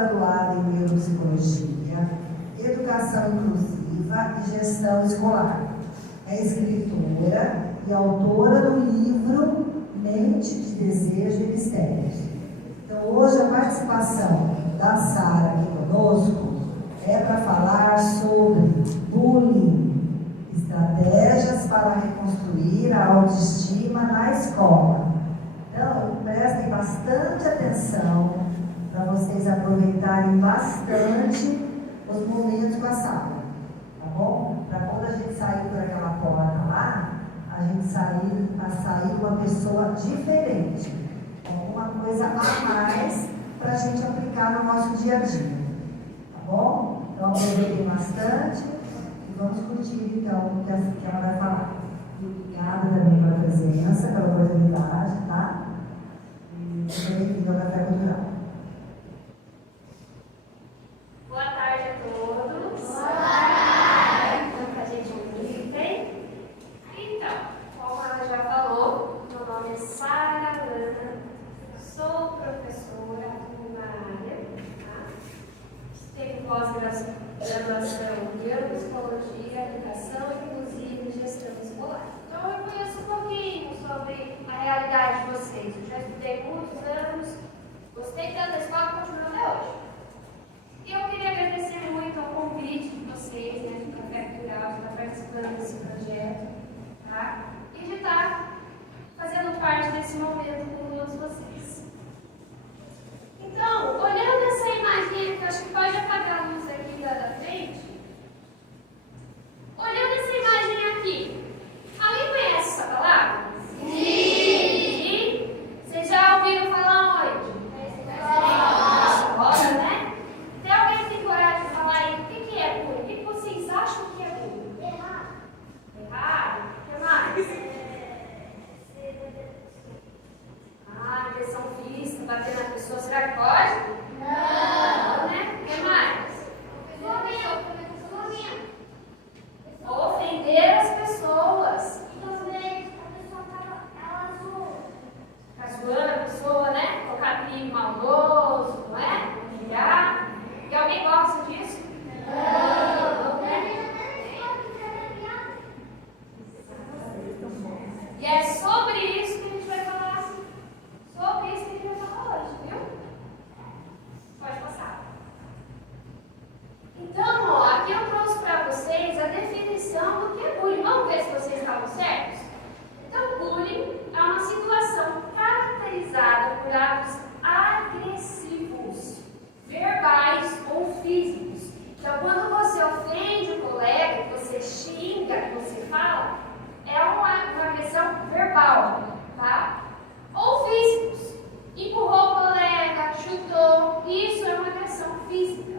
pós-graduada em neuropsicologia, educação inclusiva e gestão escolar. É escritora e autora do livro Mente de Desejo e Mistérios. Então, hoje a participação da Sara aqui conosco é para falar sobre bullying, estratégias para reconstruir a autoestima na escola. Então, prestem bastante atenção para vocês aproveitarem bastante os momentos com a Sara, tá bom? Para quando a gente sair por aquela porta lá, a gente sair uma pessoa diferente, alguma coisa a mais para a gente aplicar no nosso dia a dia, tá bom? Então aproveitem bastante e vamos curtir então o que ela vai falar. Obrigada também pela presença, pela oportunidade, tá? E bem-vindo ao Café Cultural. Boa tarde a todos. Boa tarde. Tanta gente bonita, hein? Então, como ela já falou, meu nome é Sara Lana, sou professora na área, tá? Tenho pós-graduação em neuropsicologia, educação inclusiva e gestão escolar. Então, eu conheço um pouquinho sobre a realidade de vocês. Eu já estudei muitos anos, gostei tanto da escola que continuo até hoje. E eu queria agradecer muito ao convite de vocês, né, do Café Cultural, de estar participando desse projeto, tá? E de estar fazendo parte desse momento com todos vocês. Então, olhando essa imagem, que eu acho que pode apagar a luz aqui da frente, olhando essa imagem aqui, alguém conhece essa palavra? Sim! Vocês já ouviram falar onde? Na escola, né? Tem alguém que tem coragem de falar aí o que é bullying? O que vocês acham que é bullying? Errado. Errado? O que mais? Agressão física, bater na pessoa, será que pode? Não. Né? O que mais? Ofender as pessoas. Ficar zoando a pessoa, né? Colocar apelido maldoso, não é? Humilhar. E alguém gosta disso? Não. E é sobre isso que a gente vai falar. Sobre isso que a gente vai falar hoje, viu? Pode passar. Então, ó, aqui eu trouxe para vocês a definição do que é bullying. Vamos ver se vocês estavam certos? Então, bullying é uma situação caracterizada por atos agressivos, verbais ou físicos. Então, quando você ofende o colega, que você xinga, que você fala, é uma agressão verbal, tá? Ou físicos. Empurrou o colega, chutou, isso é uma agressão física.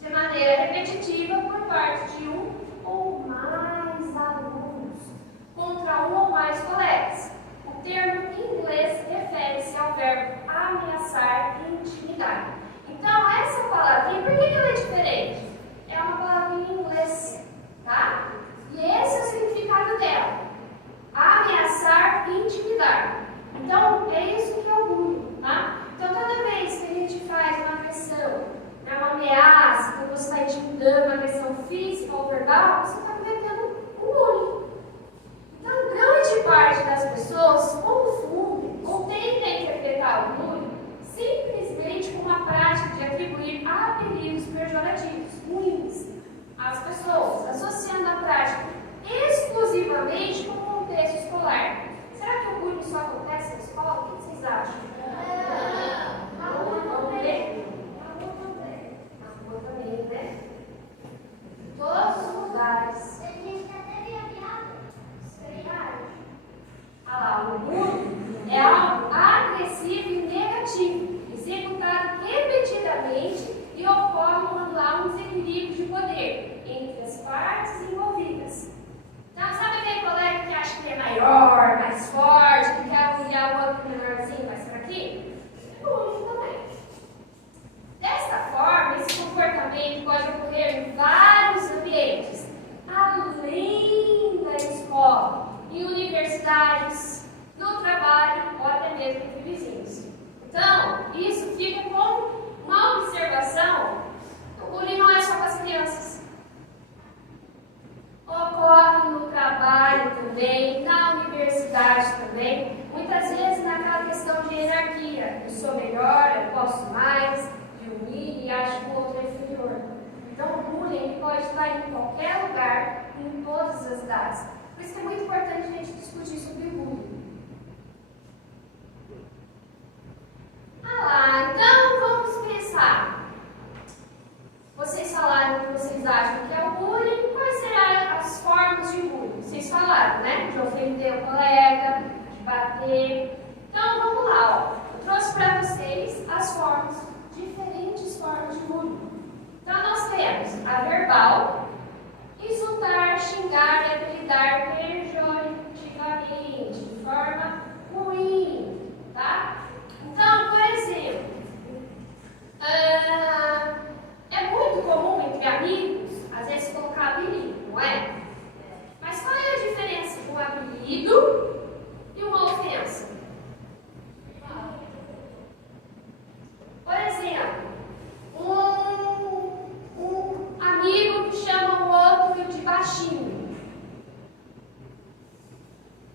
De maneira repetitiva por parte de um ou mais alunos contra um ou mais colegas. O termo em inglês refere-se ao verbo ameaçar e intimidar. Então, essa palavrinha, por que ela é diferente? É uma palavrinha em inglês, tá? E esse é o significado dela. Ameaçar e intimidar. Então, é isso que é o bullying, tá? Então, toda vez que a gente faz uma agressão, uma ameaça, quando você está intimidando, uma agressão física ou verbal, você está cometendo um bullying. Então, grande parte das pessoas confundem ou tentam interpretar o bullying simplesmente com uma prática de atribuir apelidos pejorativos, ruins, às pessoas, associando a prática exclusivamente com o contexto escolar. Será que o bullying só acontece na escola? O que vocês acham? Não. Vamos ver? Na rua também, né? Em todos os lugares. posso mais, de unir e acho que o outro é inferior. Então, o bullying ele pode estar em qualquer lugar, em todas as idades. Por isso que é muito importante a gente discutir sobre bullying. Então vamos pensar. Vocês falaram o que vocês acham que é o bullying. Quais serão as formas de bullying? Vocês falaram, né? De ofender o colega, de bater. Então vamos lá, ó. Eu trouxe para vocês as formas, diferentes formas de bullying. Então nós temos a verbal, insultar, xingar e apelidar pejorativamente, de forma ruim, tá? Então, por exemplo, é muito comum entre amigos, às vezes, colocar apelido, não é? Mas qual é a diferença de um apelido e uma ofensa? Por exemplo, um amigo que chama o outro de baixinho.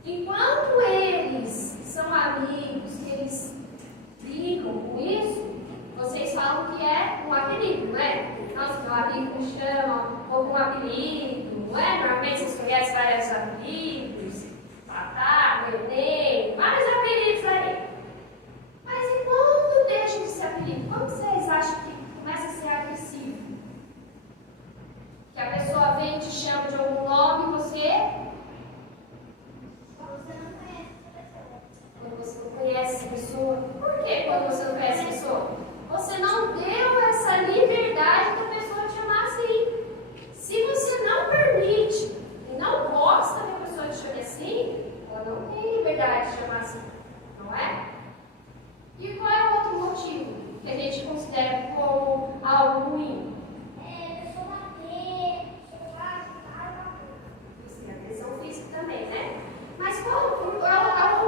Enquanto eles são amigos, que eles brincam com isso, vocês falam que é um apelido, não é? Nossa, meu amigo me chama algum apelido, não é? Normalmente vocês conhecem vários apelidos, Tatá, Neném, vários apelidos aí. Mas e quando deixa de ser apelido? Quando vocês acham que começa a ser agressivo? Que a pessoa vem e te chama de algum nome e você... Quando você não conhece essa pessoa. Por que quando você não conhece a pessoa? Você não deu essa liberdade para a pessoa te chamar assim. Se você não permite e não gosta que a pessoa te chame assim, ela não tem liberdade de chamar assim, não é? E qual é o outro motivo que a gente considera como algo ruim? Pessoa bater, Isso é agressão física também, né? Mas qual o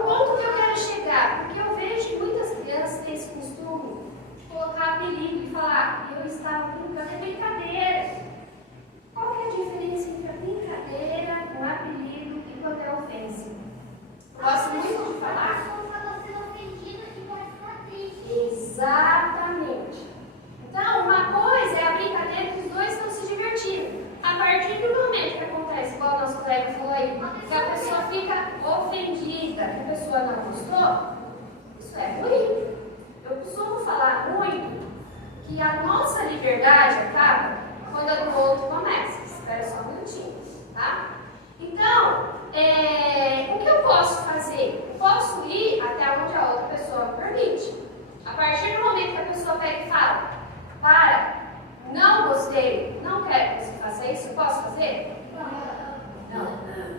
ponto que eu quero chegar? Porque eu vejo que muitas crianças têm esse costume de colocar apelido e falar eu estava brincando, é brincadeira. Qual que é a diferença entre a brincadeira, um apelido e quando é ofensa? Eu gosto muito de falar. Exatamente. Então, uma coisa é a brincadeira que os dois estão se divertindo. A partir do momento que acontece, igual o nosso colega falou aí, que a pessoa fica ofendida, que a pessoa não gostou, isso é ruim. Eu costumo falar muito que a nossa liberdade acaba quando a do outro começa. Espera só um minutinho, tá? Então, o que eu posso fazer? Eu posso ir até onde a outra pessoa me permite. A partir do momento que a pessoa pega e fala, para, não gostei, não quero que você faça isso, eu posso fazer? Não.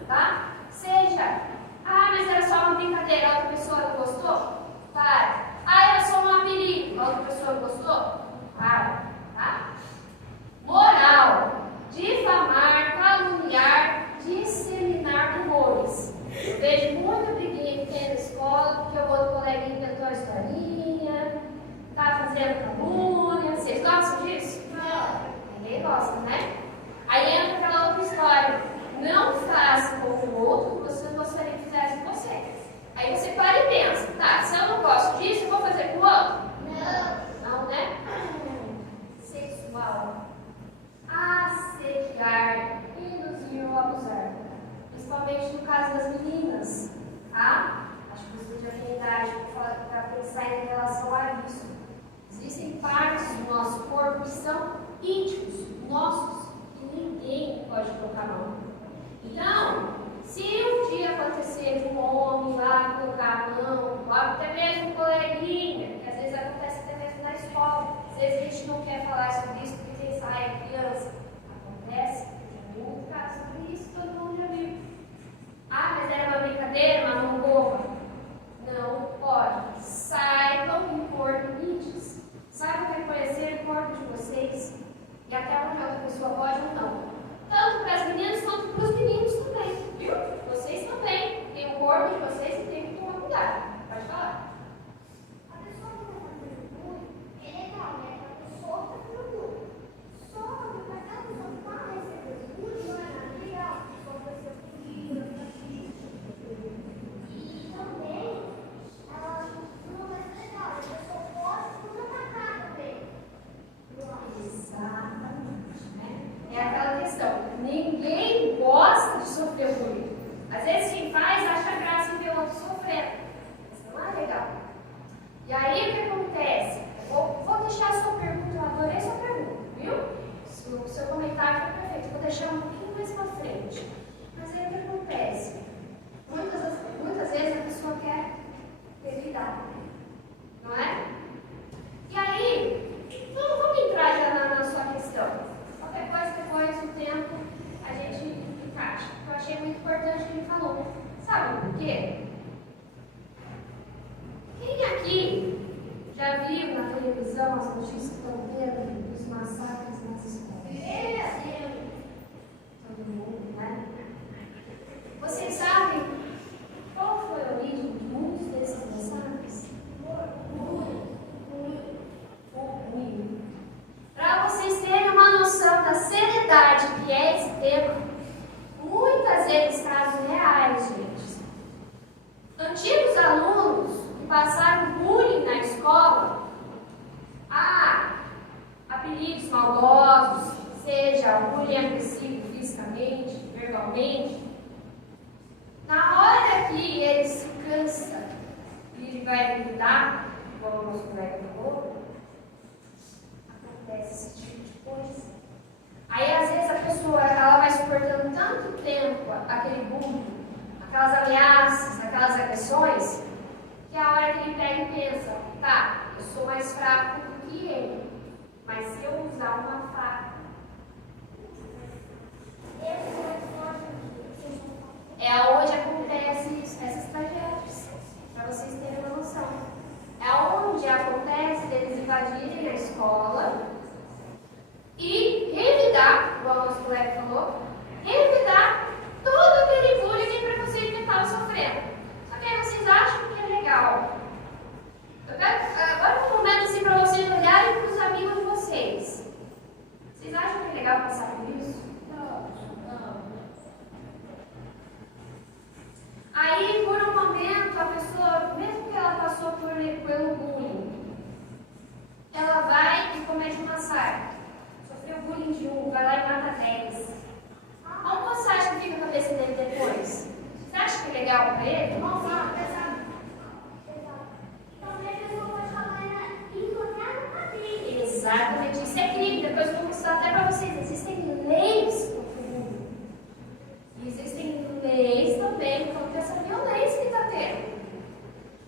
Tá? Seja, mas era só uma brincadeira, a outra pessoa não gostou? Para. Era só um apelido, a outra pessoa não gostou? Para. Tá? Moral, difamar, caluniar, disseminar rumores. Eu vejo muita briguinha que tem na escola, porque o outro coleguinha inventou a historinha, tá fazendo calúnia. Vocês gostam disso? Não. Ninguém gosta, né? Aí entra aquela outra história. Não faça com o outro o que você não gostaria que fizesse com você. Aí você para e pensa, tá, se eu não gosto disso, eu vou fazer com o outro? Não. Não, né? Sexual. Assediar, induzir ou abusar. Principalmente no caso das meninas, tá? Acho que você já tem idade para pensar em relação a isso. Existem partes do nosso corpo que são íntimos, nossos, que ninguém pode colocar a mão. Então, se um dia acontecer de um homem lá colocar a mão, ou até mesmo um coleguinha, que às vezes acontece até mesmo na escola, às vezes a gente não quer falar sobre isso porque tem criança. Acontece, eu já vi muito caso sobre isso, todo mundo já viu. Mas era uma brincadeira, uma mão boba? Não pode. Saibam impor limites. Saibam reconhecer o corpo de vocês e até onde a outra pessoa pode ou não. Tanto para as meninas quanto para os meninos também, viu? Vocês também têm o corpo de vocês e têm que tomar cuidado. Pode falar. Ninguém gosta de sofrer bullying. Às vezes quem faz acha graça em ver outro sofrendo. Isso não é legal. E aí o que acontece? Vou deixar a sua pergunta, eu adorei a sua pergunta, viu? O seu comentário foi perfeito. Vou deixar um pouquinho mais para frente. Mas aí o que acontece? Muitas vezes a pessoa quer evitar, não é? E aí, vamos entrar já na sua questão. Qualquer coisa, depois do tempo, a gente encaixa. Eu achei muito importante o que ele falou. Sabe por quê? Quem aqui já viu na televisão as notícias que estão tendo dos massacres nas escolas? Todo mundo, né? Vocês sabem qual foi a origem de muitos desses massacres? Ruim. Para vocês terem uma noção da seriedade que é esse tema, muitas vezes casos reais, gente. Antigos alunos que passaram bullying na escola, apelidos maldosos, seja bullying agressivo fisicamente, verbalmente, na hora que ele se cansa e ele vai lidar, como o nosso colega falou, acontece esse tipo de coisa. Aí às vezes a pessoa ela vai suportando tanto tempo aquele bullying, aquelas ameaças, aquelas agressões, que a hora que ele pega e pensa, tá, eu sou mais fraco do que ele, mas se eu usar uma faca, é onde acontecem essas tragédias, para vocês terem uma noção. É onde acontece deles invadirem a escola e revidar, igual o nosso colega falou, revidar todo aquele bullying e preconceito que estava sofrendo. Só que aí vocês acham que é legal. Eu quero agora um momento assim para vocês olharem para os amigos de vocês. Vocês acham que é legal passar por isso? Não. Aí, por um momento, a pessoa, mesmo que ela passou pelo bullying, ela vai e comete um massacre. Sofreu bullying de um, vai lá e mata 10. Como você acha que fica a cabeça dele depois? Você acha que é legal para ele? Não, pesado. Talvez eu não vou chamar encontrar no quadrilho. Exatamente, isso é crime. Depois eu vou mostrar até para vocês. Existem leis contra o bullying. E existem leis também contra essa violência que está tendo.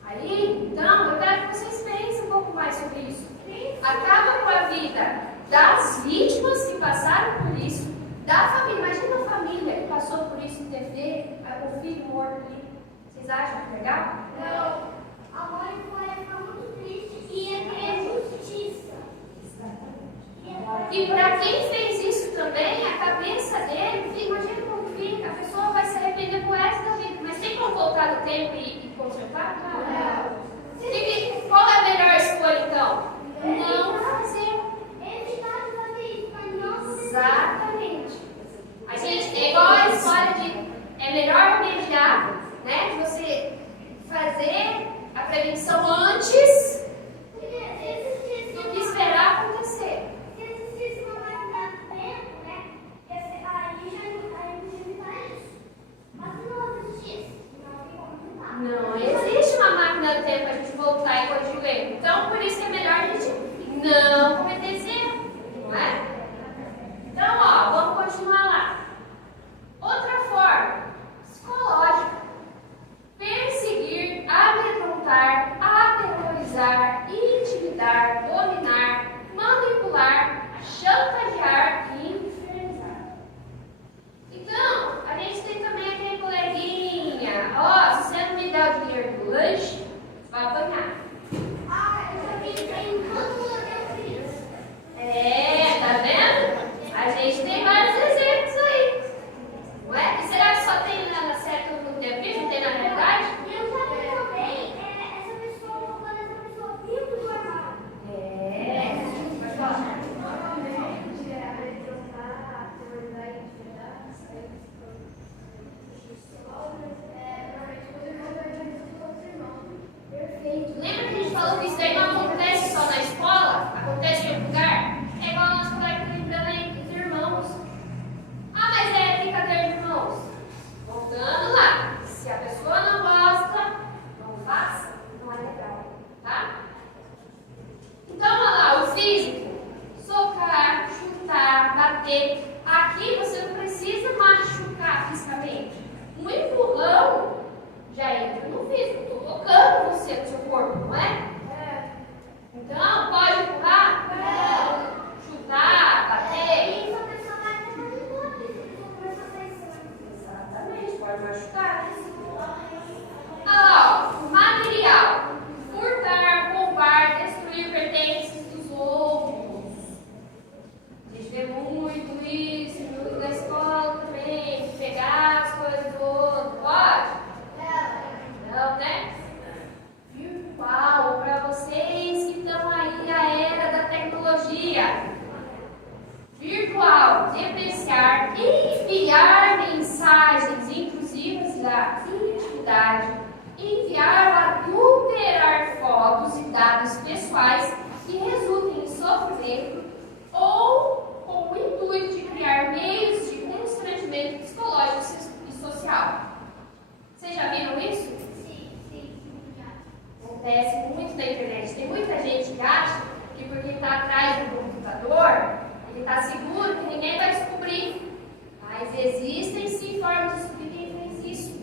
Aí, então, eu quero que vocês pensem um pouco mais sobre isso. Acaba com a vida das vítimas que passaram por isso, da família. Imagina a família que passou por isso em TV, o filho morto ali. Vocês acham que é legal? Não. A mãe foi muito triste e ia querer justiça. E para quem fez isso também, a cabeça dele, imagina como fica, a pessoa vai se arrepender pro resto da vida. Mas tem como voltar no tempo e consertar? Não. Qual é a melhor escolha então? Não fazer. Evitar de fazer isso, mas não fazer. Exatamente. A gente, é igual a história de é melhor mediar, né? De você fazer a prevenção antes do que esperar acontecer. Se existisse uma máquina do tempo, né? Aí vai machucar. Olha lá, ó, material. Furtar, roubar, destruir pertences dos outros. A gente vê muito isso na escola também, pegar as coisas do outro. Pode? Não, né? Virtual, para vocês que estão aí na era da tecnologia. Virtual, depreciar, enviar mensagens intrusivas da intimidade, enviar ou adulterar fotos e dados pessoais que resultem em sofrimento ou com o intuito de criar meios de constrangimento psicológico e social. Vocês já viram isso? Sim. Acontece muito na internet. Tem muita gente que acha que porque está atrás do computador, ele está seguro, que ninguém vai descobrir. Mas existem sim formas de descobrir quem fez isso.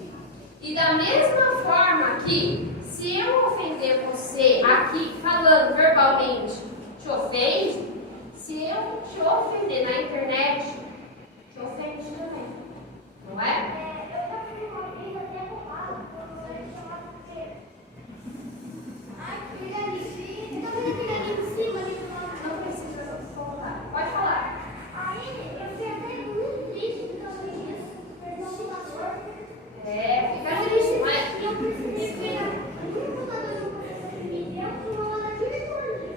E da mesma forma que, se eu ofender você aqui, falando verbalmente, te ofende, se eu te ofender na internet, te ofende também. Não é? Eu já fiz uma vez até roubado, quando eu ia chamar porque. Ai, aquele ali. Tá vendo aquele ali em cima ali do lado? Não precisa falar. Pode falar. Aí eu fiquei até muito triste porque eu vi isso. Perdão, computador. Fica triste, não é? E eu preferi ver o computador não aparecer em mim. Eu fui uma hora daquele dia.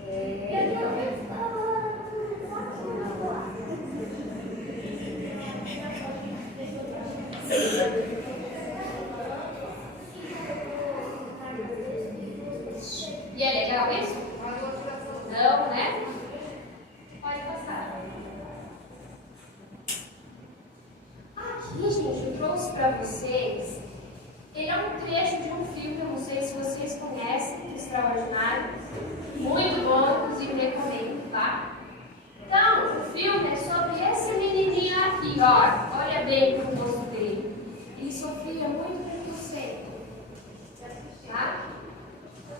E aí eu pensava. E é legal isso? Não, né? Pode passar. Aqui, gente, eu trouxe para vocês. Ele é um trecho de um filme, eu não sei se vocês conhecem, Extraordinário. Muito bom, inclusive recomendo, tá? Então, o filme é sobre esse menininho aqui, ó. Olha bem pro rosto dele. Ele sofria muito preconceito. Tá?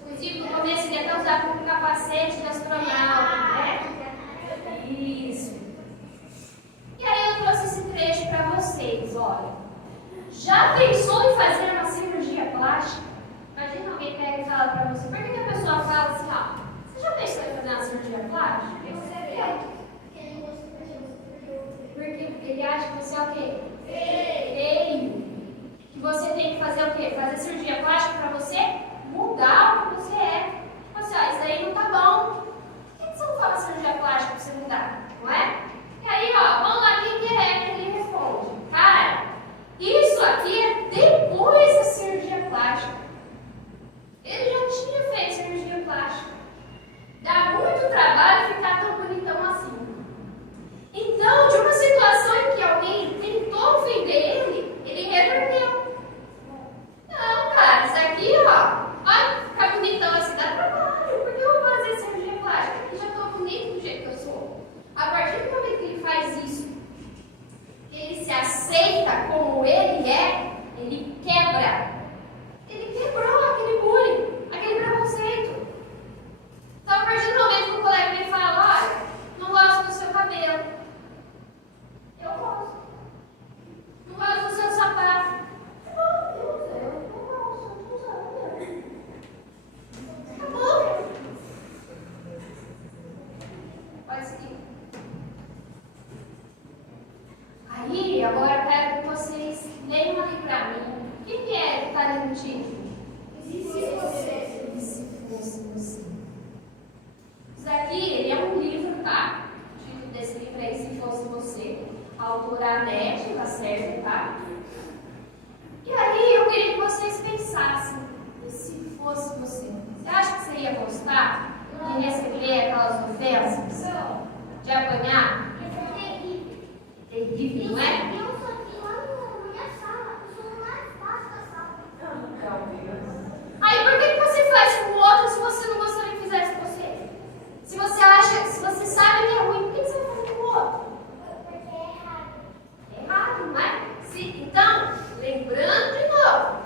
Inclusive, no começo ele até usava como capacete de astronauta, né? Isso. E aí eu trouxe esse trecho para vocês, olha. Já pensou em fazer uma cirurgia plástica? Imagina alguém pega e fala para você. Por que a pessoa fala assim, ó? Você já pensou em fazer uma cirurgia plástica? Porque ele acha que você é o quê? Feio. Que você tem que fazer o quê? Fazer cirurgia plástica para você mudar o que você é. Você, ó, isso aí não tá bom. Por que você não faz cirurgia plástica para você mudar? Não é? E aí, ó, vamos lá, quem que é que ele responde? Cara, isso aqui é depois da cirurgia plástica. Ele já tinha feito cirurgia plástica. Dá muito trabalho ficar tão bonitão assim. Então, de uma situação em que alguém tentou ofender ele, ele reverteu. Não, cara, isso aqui, ó, vai ficar bonitão assim, dá trabalho. Por que eu vou fazer cirurgia plástica? Porque já estou bonito do jeito que eu sou. A partir do momento que ele faz isso, ele se aceita como ele é, ele quebra. Ele quebrou aquele bullying, aquele preconceito. Então, a partir do momento que o colega me fala, olha, não gosto do seu cabelo. Eu gosto. Não gosto do seu sapato. Eu não gosto, eu não uso. Acabou. Pode seguir. Aí, agora eu quero que vocês leiam ali pra mim. O que é que está ali no título? E se você? E se fosse você? Isso aqui, ele é um livro, tá? O título desse livro é E se fosse você? A autora Anete Lacerda, tá? E aí, eu queria que vocês pensassem. E se fosse você? Você acha que você ia gostar de receber aquelas ofensas? De apanhar? Terrível, não é? Eu só vi lá na minha sala, eu sou mais fácil da sala. Aí, por que você faz com o outro se você não gostaria que fizesse com você? Se você acha, se você sabe que é ruim, por que você vai fazer com o outro? Porque é errado. É errado, não é? Então, lembrando de novo,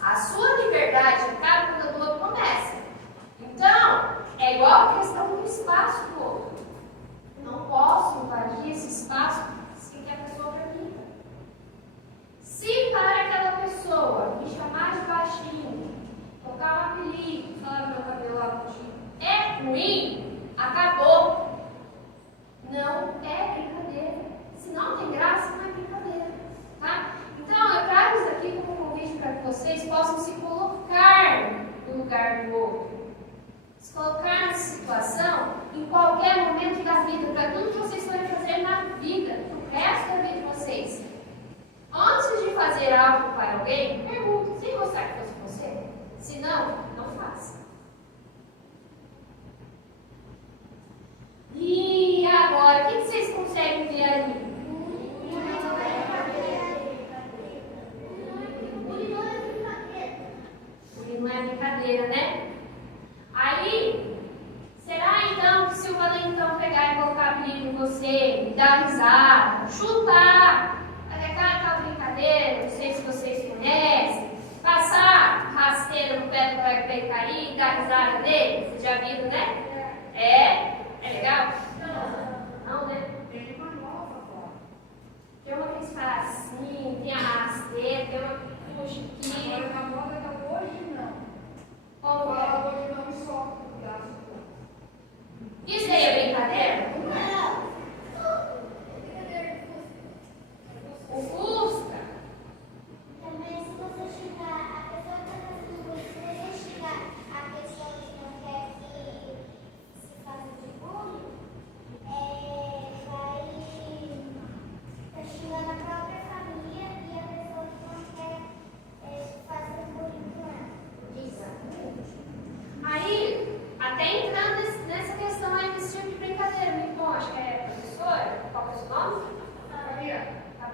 a sua liberdade acaba quando a do outro começa. Então, é igual a questão do espaço do outro. Eu não posso invadir esse espaço sem que a pessoa permita.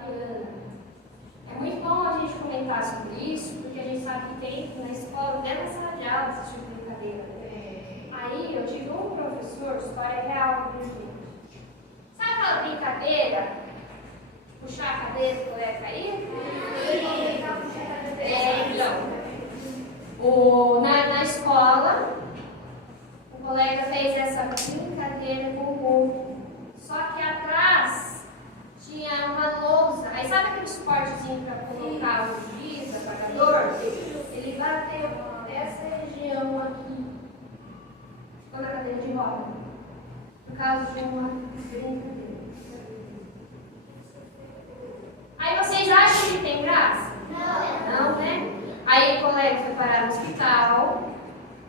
bacana. É muito bom a gente comentar sobre isso, porque a gente sabe que tem na escola, até na sala de aula, esse tipo de brincadeira. Aí eu tive um professor, história real, sabe aquela brincadeira? Puxar a cadeira para o colega cair? Então, na escola, o colega fez essa brincadeira com o burro. Só que atrás tinha uma lousa. Aí sabe aquele suportezinho para colocar o giz, o apagador? Ele bateu nessa região aqui. Ficou na cadeira de roda. Por causa de uma brincadeira. Aí vocês acham que tem graça? Não, né? Aí o colega foi parar no hospital,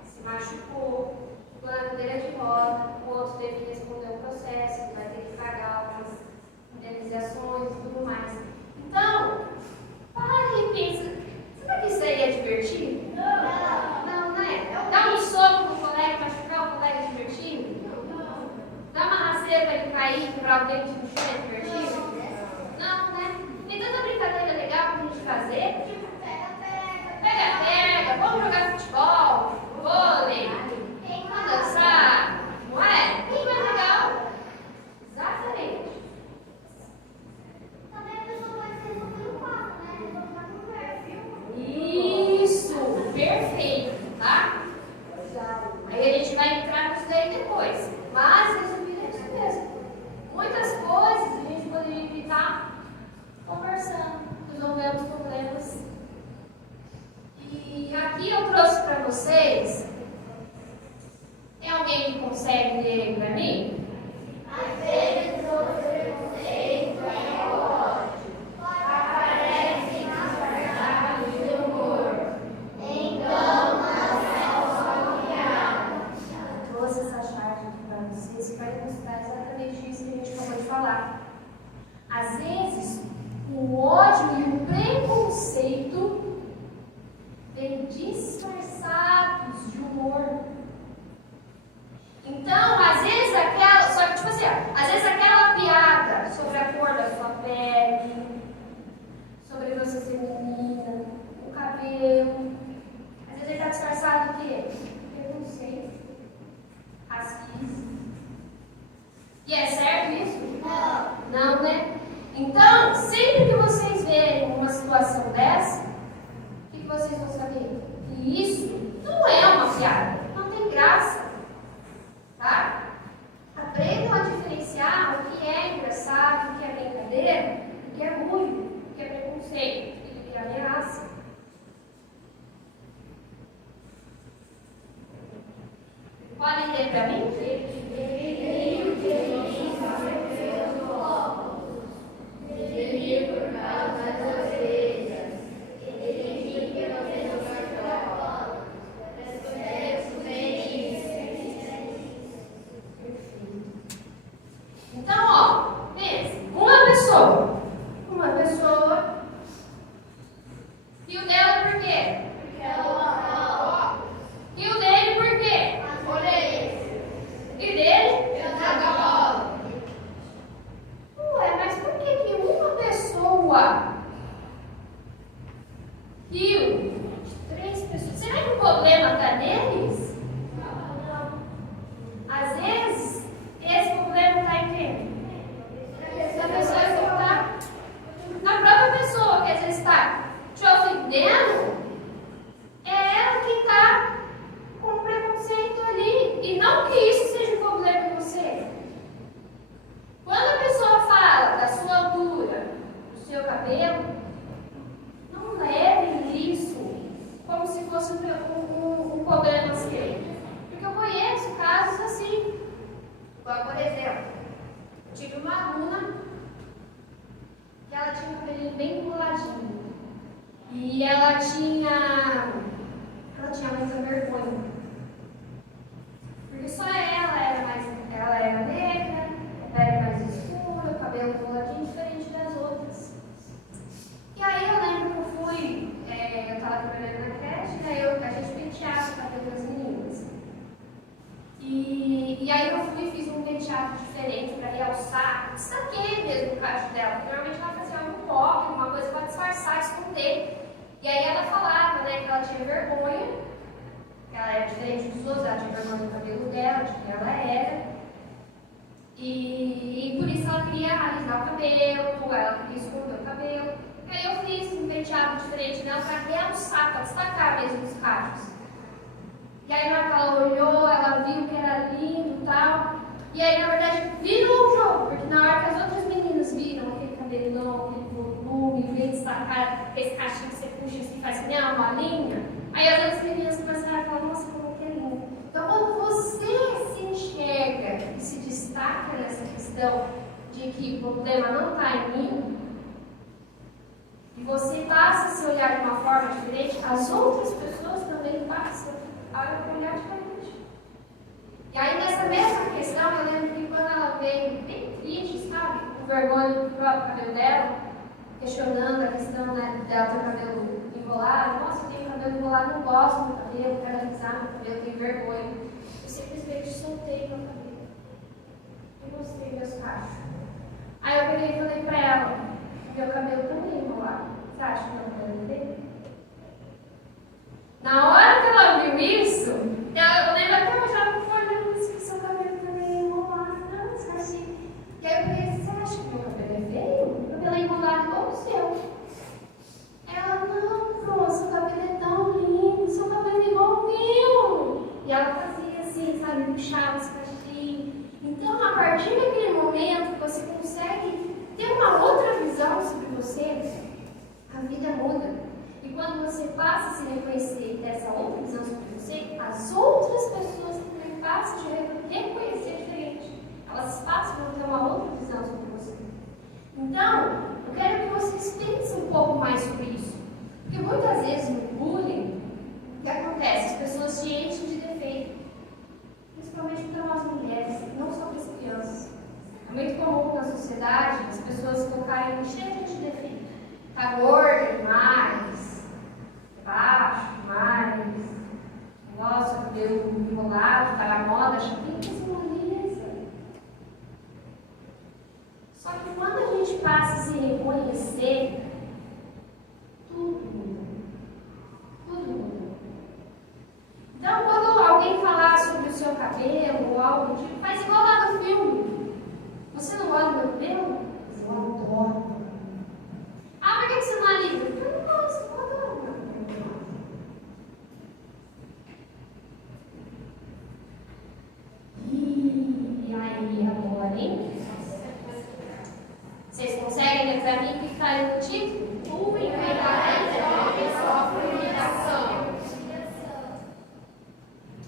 se machucou, ficou na cadeira de roda, o outro teve que responder um processo, vai ter que pagar algumas indenizações e tudo mais. Então, para e pensa, será que isso aí é divertido? Não, né? Dar um soco pro colega, machucar o colega é divertido? Dar uma rasteira para ele cair, quebrar o dente no chão é divertido? Não, né? Tem tanta brincadeira legal pra gente fazer, tipo, pega, vamos jogar futebol, vôlei, vamos dançar, não é? Tudo é legal. Exatamente. Também a pessoa pode ser resolver o quadro, né? Resolver a conversa. Isso, perfeito, tá? Aí a gente vai entrar nisso daí depois. Mas, resumindo, é isso mesmo. Muitas coisas a gente poderia evitar conversando, resolvendo os problemas. E aqui eu trouxe para vocês. Tem alguém que consegue ler para mim? Às vezes os preconceitos é ódio, aparecem nas frases de humor, então não são piadas. Eu trouxe essa charge aqui para vocês para ilustrar exatamente isso que a gente acabou de falar. Às vezes, o ódio e o preconceito vêm disfarçados de humor. Então, às vezes só que tipo assim, às vezes aquela piada sobre a cor da sua pele, sobre você ser menina, o cabelo, às vezes ele está disfarçado de quê? Preconceito, racismo. E é certo isso? Não, né? Então, sempre que vocês verem uma situação dessa, o que vocês vão saber? Que isso não é uma piada, não tem graça, tá? Aprendam a diferenciar o que é engraçado, o que é brincadeira, o que é ruim, o que é preconceito e o que é ameaça. Podem ler para mim? Por causa das orelhas, ele fica no mesmo cartão, reflexo Então, ó, pensa, uma pessoa, e o dela por quê? E o dele por quê? E dele? Ué, mas por que uma pessoa riu de 3 pessoas? Será que o problema está neles? Às vezes, esse problema está em quem? Na pessoa que está, na própria pessoa que às vezes está te ofendendo, é ela que está com preconceito ali. E não que isso seja um problema em você. Quando a pessoa fala da sua altura, do seu cabelo, não leve isso como se fosse um problema seu. Porque eu conheço casos assim. Igual, por exemplo, eu tive uma aluna que ela tinha o cabelinho bem enroladinho. E ela tinha muita vergonha. Porque só ela era negra, a pele mais escura, o cabelo enroladinho, diferente das outras. E aí eu lembro que eu estava trabalhando na creche, aí a gente penteava o cabelo das meninas. E aí eu fui e fiz um penteado diferente para realçar, destaquei mesmo o cacho dela, porque normalmente ela fazia algo aí ela falava, né, que ela tinha vergonha, que ela era diferente dos outros, ela tinha vergonha do cabelo dela, de quem ela era. E por isso ela queria alisar o cabelo, ela queria esconder o cabelo. Aí eu fiz um penteado diferente dela para realçar, para destacar mesmo os cachos. E aí na hora que ela olhou, ela viu que era lindo e tal. E aí, na verdade, virou o jogo, porque na hora que as outras meninas viram aquele cabelão, aquele volume, bem destacado, esse cachinho que você puxa assim, faz que nem uma bolinha, aí as outras meninas começaram a falar, nossa, como que é lindo. Então, quando você se enxerga e se destaca nessa questão de que o problema não está em mim, e você passa a se olhar de uma forma diferente, as outras pessoas também passam a olhar diferente. E aí, nessa mesma questão, eu lembro que quando ela veio bem triste, sabe, com vergonha do próprio cabelo dela, questionando a questão, né, dela ter o cabelo enrolado. Nossa, eu tenho cabelo enrolado, não gosto do cabelo, quero alisar meu cabelo, tenho vergonha. Eu simplesmente soltei meu cabelo e mostrei meus cachos. Aí eu peguei e falei pra ela, meu cabelo também enrolado. Você acha que meu cabelo é dele? Na hora que ela viu isso, eu lembro até hoje, ela ficou olhando isso, que seu cabelo também é enrolado. Não, você acha assim. E aí eu falei, você acha que meu cabelo é feio? Meu cabelo é enrolado igual o seu. Ela, não, Flor, seu cabelo é tão lindo, seu cabelo é igual o meu. E ela fazia assim, sabe, puxava os cachinhos. Então, a partir daquele momento, você consegue ter uma outra visão sobre você, a vida muda. E quando você passa a se reconhecer dessa outra visão sobre você, as outras pessoas também passam a te reconhecer diferente. Elas passam a ter uma outra visão sobre você. Então, eu quero que vocês pensem um pouco mais sobre isso. Porque muitas vezes no bullying, o que acontece? As pessoas se enchem de defeito. Principalmente para nós mulheres, não só para as crianças. É muito comum na sociedade as pessoas colocarem cheias de defeito. Tá gorda demais, baixo demais, nossa, cabelo enrolado, tá na moda, acho que tem que ser uma beleza. Só que quando a gente passa a se reconhecer, tudo muda. Tudo muda. Então, quando alguém falar sobre o seu cabelo ou algo do tipo, faz igual lá no filme. Você não gosta do meu cabelo? Eu adoro. Ah, por que você não alisa? Eu não gosto, eu adoro meu cabelo. E aí, agora, hein? Vocês conseguem ler para mim o que está aí no título? O homem sofre humilhação.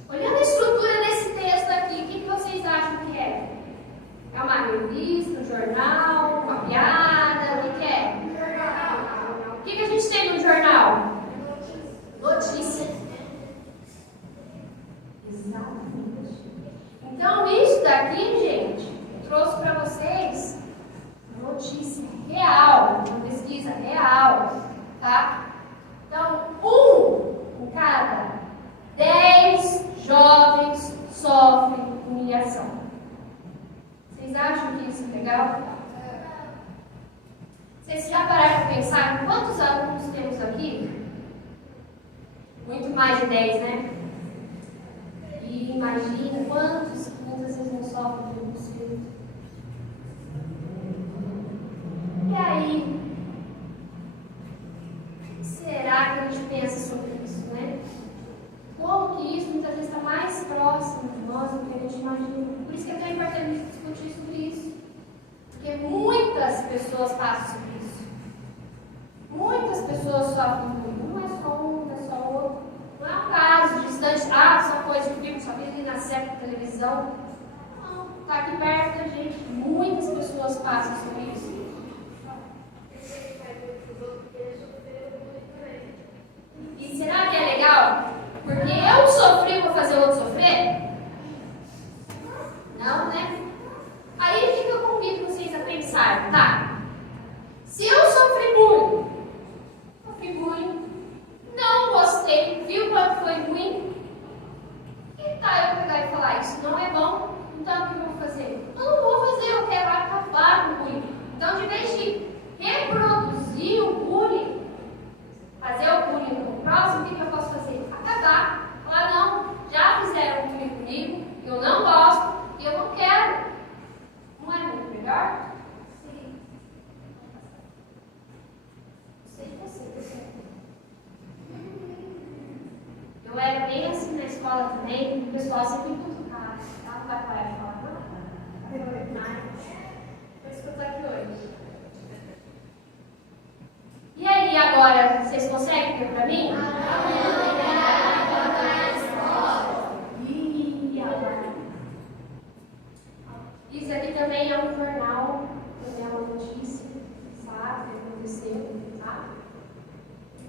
Olhando a estrutura desse texto aqui, o que vocês acham que é? É uma revista, um jornal, uma piada? O que é? O que a gente tem no jornal? Notícia. Exatamente. Então, isso daqui, gente, eu trouxe para vocês notícia real, uma pesquisa real, tá? Então, em cada 10 jovens sofrem humilhação. Vocês acham que isso é legal? Vocês já pararam para pensar em quantos alunos temos aqui? Muito mais de 10, né? E imagina quantas vezes não sofrem de preconceito. E aí? O que será que a gente pensa sobre isso, né? Como que isso muitas vezes está mais próximo de nós do que a gente imagina. Por isso que é tão importante discutir sobre isso. Porque muitas pessoas passam sobre isso. Muitas pessoas sofrem muito. Não é só um, não é só outro. Não é um caso distante, só coisa de filme, só vi ali na série de televisão. Não, está aqui perto da gente. Muitas pessoas passam sobre isso. E será que é legal? Porque eu sofri, vou fazer o outro sofrer? Não, né? Aí o que eu convido vocês a pensar? Tá, se eu sofri bullying, não gostei, viu quanto foi ruim? Que tal eu pegar e falar, isso não é bom, então o que eu vou fazer? Eu não vou fazer, eu quero acabar com o bullying. Então, escola também, o pessoal sempre cutucar. Ela não vai parar de falar, não? Vou escutar aqui hoje. E aí, agora, vocês conseguem ver pra mim? Isso aqui também é um jornal, também é uma notícia, sabe, que aconteceu, tá?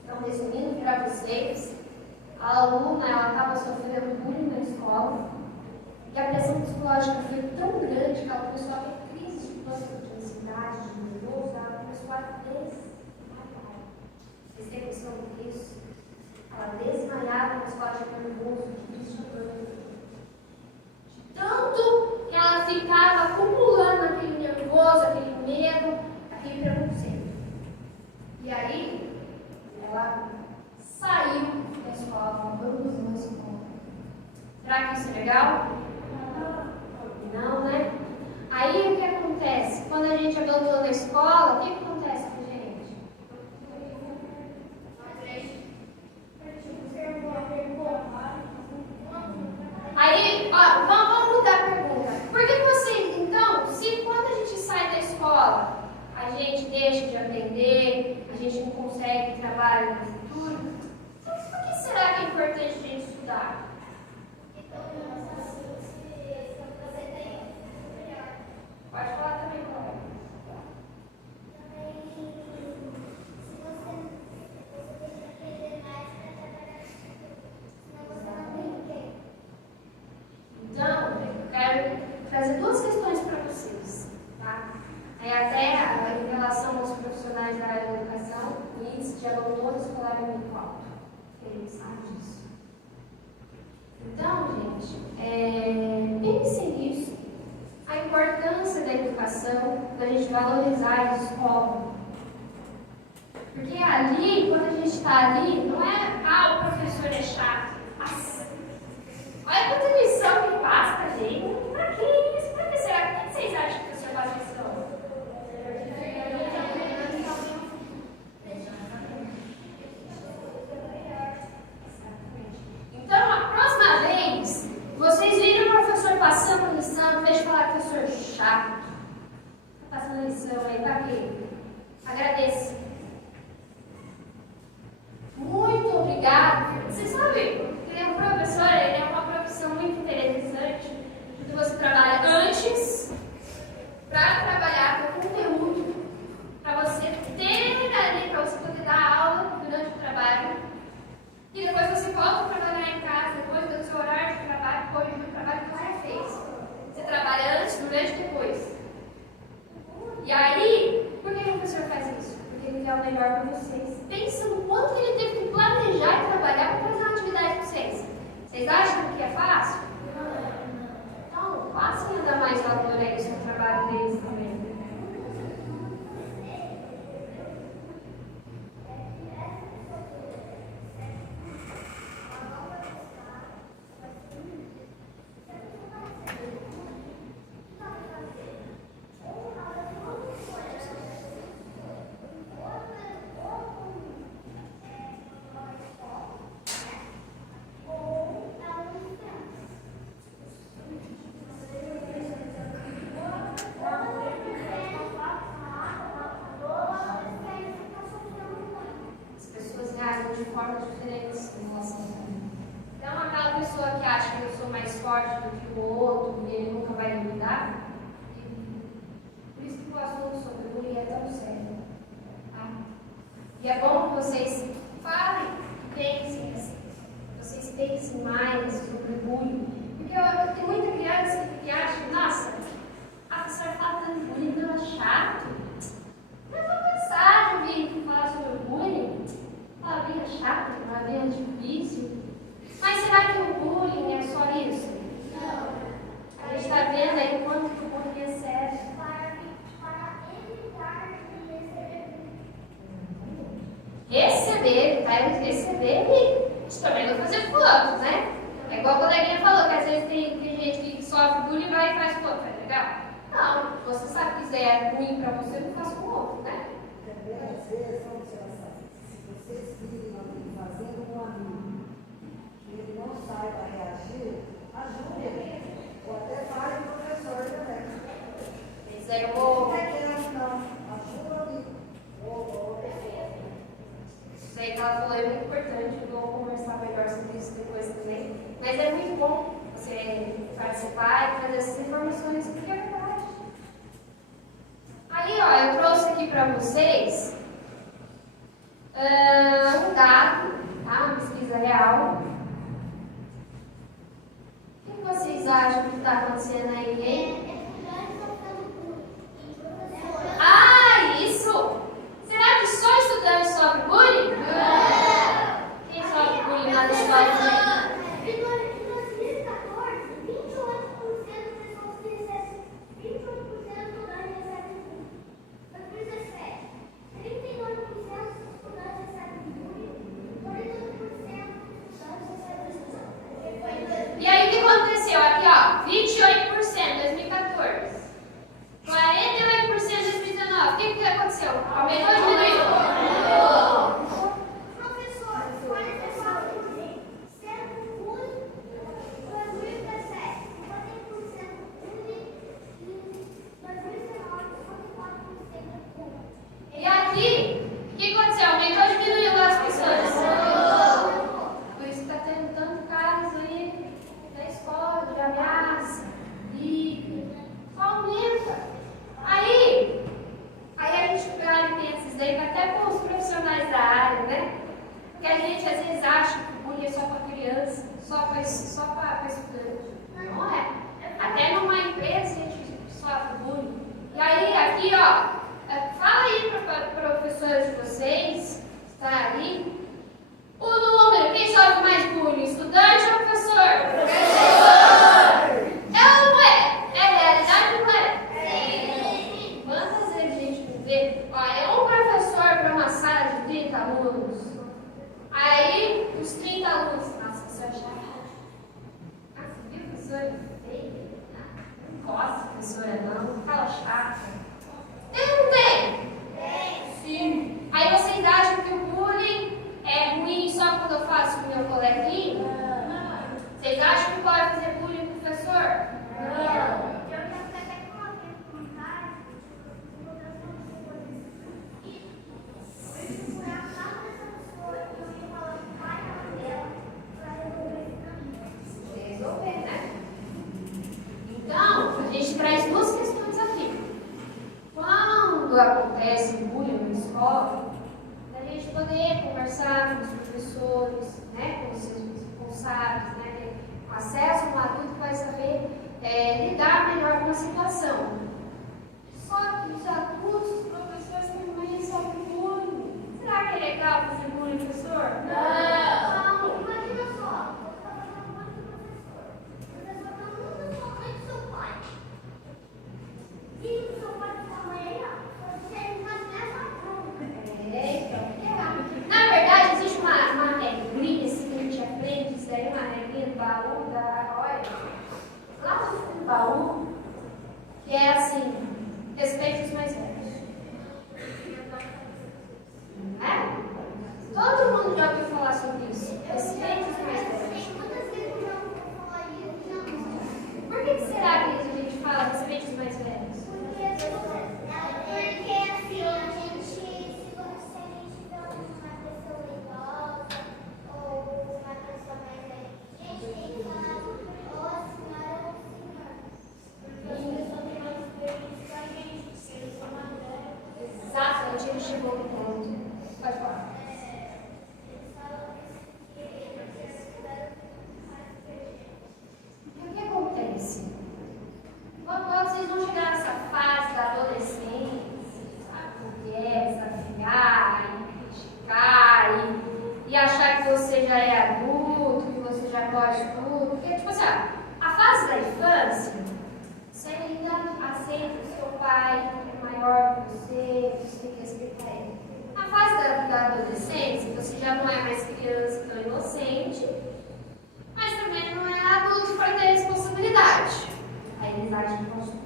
Então, resumindo para vocês, a aluna estava sofrendo bullying na escola e a pressão psicológica foi tão grande que ela começou a ter crise de pânico, de ansiedade, de nervoso, ela começou a desmaiar. Vocês têm noção disso? Ela desmaiava na escola de nervoso, de crise de pânico. Tanto que ela ficava acumulando aquele nervoso, aquele medo, aquele preconceito. E aí, ela saiu da escola, abandonou a escola. Será que isso é legal? Não, né? Aí o que acontece? Quando a gente abandona a escola, o que acontece com a gente? Aí, ó, vamos mudar a pergunta. Por que vocês, então, se quando a gente sai da escola, a gente deixa de aprender, a gente não consegue trabalho no futuro, por que será que é importante a gente estudar? Pode falar também, Cláudia. Então, eu quero trazer duas questões para vocês, tá? Aí até em relação aos profissionais da área da educação, o índice de abandono escolar é muito alto. Quem sabe disso? Então, gente, pensem nisso. A importância da educação, da gente valorizar a escola. Porque ali, quando a gente está ali, não é, o professor é chato. Nossa, olha quanta lição que passa pra gente. Pra que isso? Pra que será? Por que vocês acham que o professor faz lição? Então, a próxima vez, vocês virem o professor passando lição, em vez de falar professor chato, tá passando lição aí, pra quê? Agradeça. Muito obrigado. Vocês sabem que o professor ele é uma profissão muito interessante, que você trabalha antes para trabalhar com conteúdo, para você ter ali, para você poder dar aula durante o trabalho, e depois você volta a trabalhar em casa, depois do seu horário de trabalho, corrigir o trabalho que você fez. Você trabalha antes, durante e depois. E aí, por que o professor faz isso? Porque ele quer o melhor para vocês. Pensa no quanto ele teve que planejar e trabalhar para trazer uma atividade para vocês. Vocês acham que é fácil? Então, façam ainda mais valor aí no seu trabalho deles também. De formas diferentes em relação a mim. Então, aquela pessoa que acha que eu sou mais forte do que o outro e ele nunca vai me mudar, por isso que o assunto sobre bullying é tão sério. Tá? E é bom que vocês falem, pensem mais sobre bullying. Porque tem muita criança que acha, nossa, a professora fala tanto de bullying, não é chato. Eu vou cansar de ouvir falar sobre bullying. Palavrinha chata, palavrinha difícil. Mas será que o bullying é só isso? Não. A gente está vendo aí o quanto que o bullying é sério. Para evitar de receber. Receber, vai receber e também não fazer com outros, né? É igual a coleguinha falou, que às vezes tem gente que sofre bullying e vai e faz com outro, vai legal? Não, você sabe que isso é ruim para você, não faça com o outro, né? Às vezes, se vocês virem alguém fazendo um amigo, que ele não saiba reagir, A Júlia. Ou até pai e professor também. Pois é, eu vou. Não é criança, não. A Júlia. Isso aí que ela falou é muito importante. Eu vou conversar melhor sobre isso depois também. Mas é muito bom você participar e trazer essas informações, porque é verdade. Aí, ó, eu trouxe aqui para vocês um dado, tá? Uma pesquisa real. O que vocês acham que está acontecendo aí, hein? Ah, isso! Será que só estudante sofre bullying? Não! Quem sofre bullying na escola? Em 2014, 28% das pessoas que recebem, 28% dos estudantes recebem bullying. Em 2017, 39% dos estudantes recebem bullying, 42% dos estudantes recebem bullying. E aí o que aconteceu? Aqui, ó, 28% em 2014. 48% em 2019. O que aconteceu? Aumentou ou diminuiu? Professor, 44%, sendo bullying, 2017, 51% bullying, e 2019, 54% bullying. E aqui, o que aconteceu? Aumentou ou diminuiu as pessoas? Por isso que está tendo tanto casos aí da escola, de ameaça, briga. Só aumenta. Aí a gente tem esses daí até com os profissionais da área, né? Porque a gente às vezes acha que o bullying é só para criança, só para estudante. Não é. Até numa empresa a gente sofre bullying. E aí, aqui, ó, fala aí para professores de vocês, está aí, o número, quem sofre mais bullying, estudante ou professor? Professor! É ou não é? É realidade ou não é? Sim. Quantas vezes a gente não vê? Olha, um professor para uma sala de 30 alunos. Aí, os 30 alunos. Nossa, professor chato. Ah, você viu, professor? Não gosta, professora, não. Fala chata. Tem ou não tem? Tem. Sim. Aí vocês acham que o bullying é ruim só quando eu faço com o meu coleguinha? Não. Vocês acham que pode fazer bullying com o professor? Não. Resolver, né? Então, a gente traz duas questões aqui. Quando acontece bullying na escola, a gente poder conversar com os professores, né, com os seus responsáveis, né, ter acesso a um adulto que vai saber lidar melhor com a situação. Só que os adultos, os professores também sofrem bullying. Será que é legal fazer bullying, professor? Não! Imagina só, você está fazendo bullying com o professor está muito sua mãe e seu pai. E o seu pai e sua mãe aí, ó, você faz nessa Na verdade, existe uma regrinha assim, que a gente aprende, isso daí é uma regrinha do baú, olha, lá no fundo do baú, que é assim, respeite os mais velhos. Não é? Todo mundo já ouviu falar sobre isso. Respeite os mais velhos. Por que será que a gente fala respeite os mais velhos? Porque assim, a gente, se a gente vê uma pessoa idosa ou uma pessoa mais velha, a gente tem que falar, ó senhora ou senhor. Porque as pessoas têm mais experiência que a gente, porque eles são mais velhos. Exatamente, ele chegou no ponto. Pode falar. Eles falam que eles tiveram mais experiência. O que acontece? Quando vocês vão chegar nessa fase da adolescência, sabe o que é desafiar e criticar e achar que você já é adulto, que você já pode tudo. Porque, tipo assim, a fase da infância, você ainda aceita o seu pai, que é maior que você tem que respeitar ele. A fase da adolescência, você já não é mais criança tão inocente, mas também não é adulto para ter responsabilidade. Aí eles acham que pode tudo.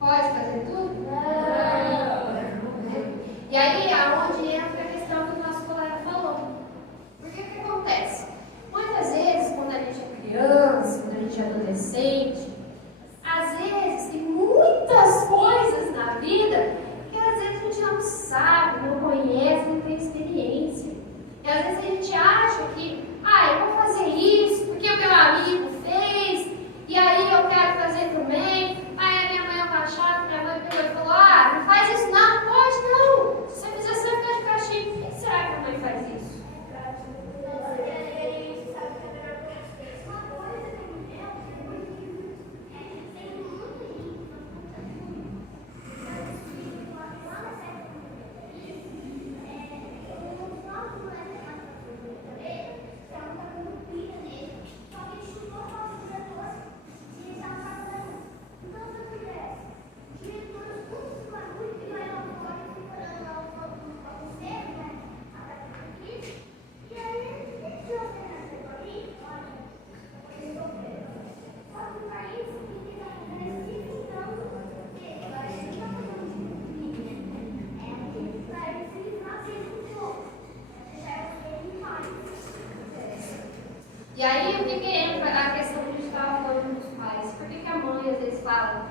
Pode fazer tudo? Não. E aí é onde entra a questão que o nosso colega falou. Porque o que acontece? Muitas vezes, quando a gente é criança, adolescente, às vezes tem muitas coisas na vida que às vezes a gente não sabe, não conhece, não tem experiência. E às vezes a gente acha que, eu vou fazer isso porque o meu amigo fez, e aí eu quero fazer também. Aí a minha mãe é uma chata, minha mãe pegou e falou, não faz isso não pode não. Se você fizer, você vai ficar de castigo. Por que será que a mãe faz isso? E aí, o que entra a questão que a gente estava falando dos pais? Por que a mãe às vezes fala,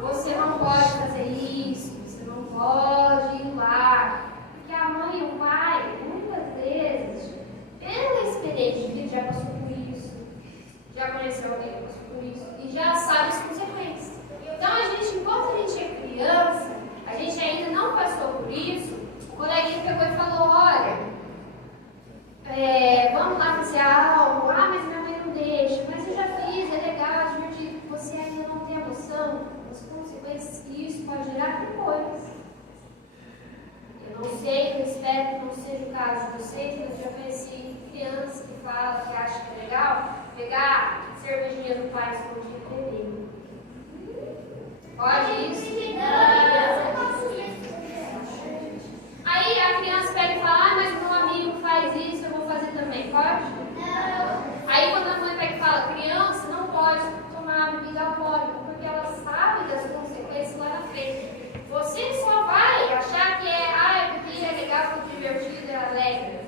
você não pode fazer isso, você não pode ir lá? Porque a mãe e o pai, muitas vezes, pela experiência de vida, já passou por isso, já conheceu alguém que passou por isso, e já sabe as consequências. Então, enquanto a gente é criança, a gente ainda não passou por isso, o coleguinha pegou e falou, olha, vamos lá fazer algo, mas minha mãe não deixa, mas eu já fiz, é legal, é divertido, você ainda não tem a noção das consequências que isso pode gerar depois. Eu não sei, eu espero que não seja o caso de vocês, mas eu já conheci criança que fala, que acha que é legal, pegar cervejinha do pai escondido e beber. Pode isso? Aí a criança pega e fala, mas meu amigo faz isso, eu vou fazer também, pode? Não. Aí quando a mãe pega e fala, criança não pode tomar bebida alcoólica, porque ela sabe das consequências lá na frente. Você só vai achar que porque é legal, foi divertido, é alegre.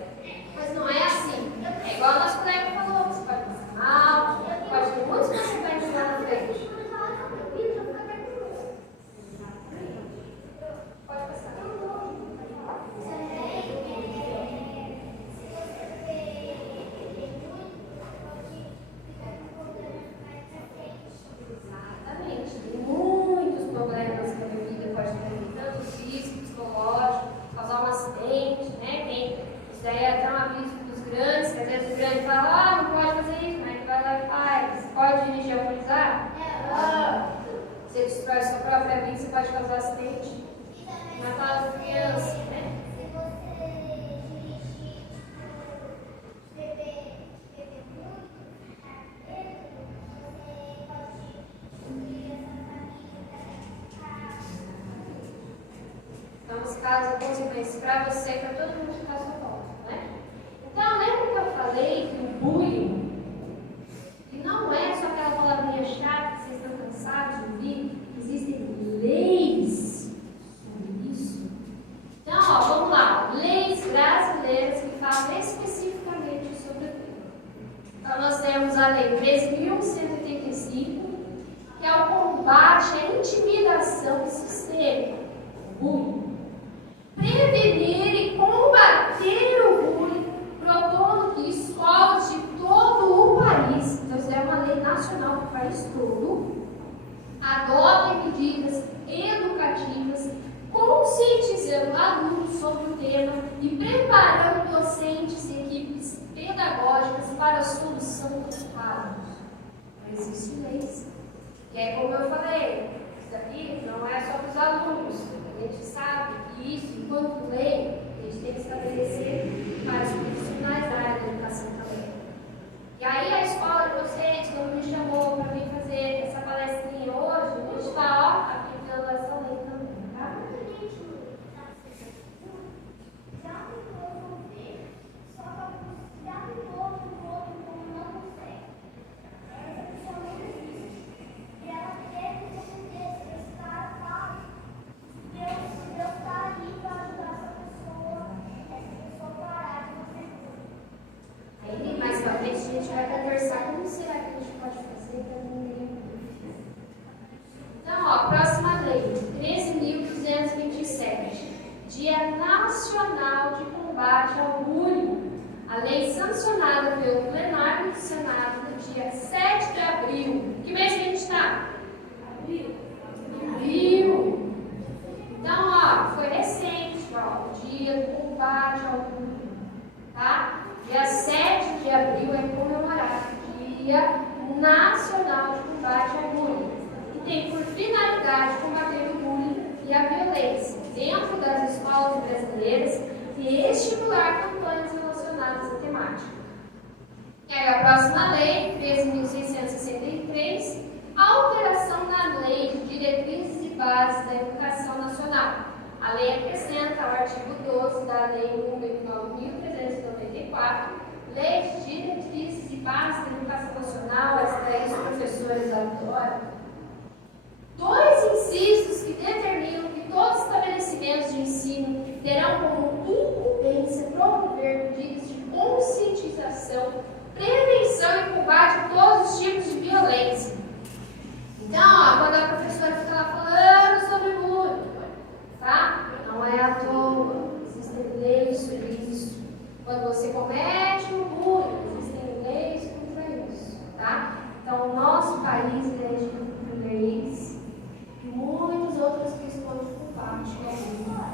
Mas não é assim. É igual o nosso colega falou, você pode passar mal, pode ter muitas consequências lá na frente. Pode passar. Você destrói sua própria vida, você pode causar acidente. Matar as crianças, né? Se você dirigir, beber muito, você pode destruir a sua família. Então, os casos e consequências para você e para todo mundo que está à sua volta, né? Então, lembra que eu falei que o bullying, e não é só aquela palavrinha chata que vocês estão cansados de ouvir, existem leis sobre isso. Então, vamos lá, leis brasileiras que falam especificamente sobre o tema. Então, nós temos a Lei 13.185, que é o combate à intimidação sistêmica, o bullying. Prevenir e combater o bullying, propondo que escolas de todo o país, então isso é uma lei nacional para o país todo, adotem medidas educativas, conscientizando alunos sobre o tema e preparando docentes e equipes pedagógicas para a solução dos casos. Existem leis. E é como eu falei, isso aqui não é só para os alunos. A gente sabe que isso, enquanto lei, a gente tem que estabelecer para os profissionais da área da educação também. E aí a escola de vocês, quando me chamou para vir fazer essa palestrinha hoje, a gente está aplicando essa lei também, tá? Deus está ali para ajudar essa pessoa. Nacional de Combate ao Bullying, a lei sancionada pelo plenário do Senado no dia 7 de abril. Que mês que a gente está? Abril. Então, ó, foi recente, ó, o dia do combate ao bullying, tá? Dia 7 de abril é comemorado o Dia Nacional de Combate ao Bullying, que tem por finalidade combater o bullying e a violência dentro das escolas brasileiras e estimular campanhas relacionadas à temática. E aí, a próxima lei, 13.663, alteração na Lei de Diretrizes e Bases da Educação Nacional. A lei acrescenta ao artigo 12 da Lei nº 9.394, Lei de Diretrizes e Bases da Educação Nacional, as 10 professores adoram, 2 incisos que determinam que todos os estabelecimentos de ensino terão como incumbência promover medidas de conscientização, prevenção e combate a todos os tipos de violência. Então, ó, quando a professora fica lá falando sobre bullying, tá? Não é à toa, existem leis sobre isso. Quando você comete o bullying, existem leis contra isso, tá? Então, o nosso país é regido por leis e muitas outras questões de combate ao bullying.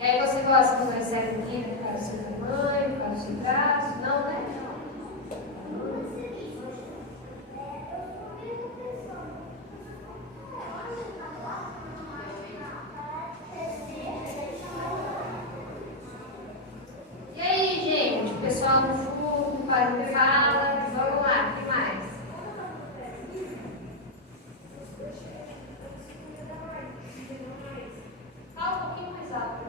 E aí você gosta quando recebe um livro para o seu tamanho, para o seu braço? Não, né? E aí, gente? O pessoal do fundo, faz o que fala. Vamos lá, o que mais? Fala um pouquinho mais alto.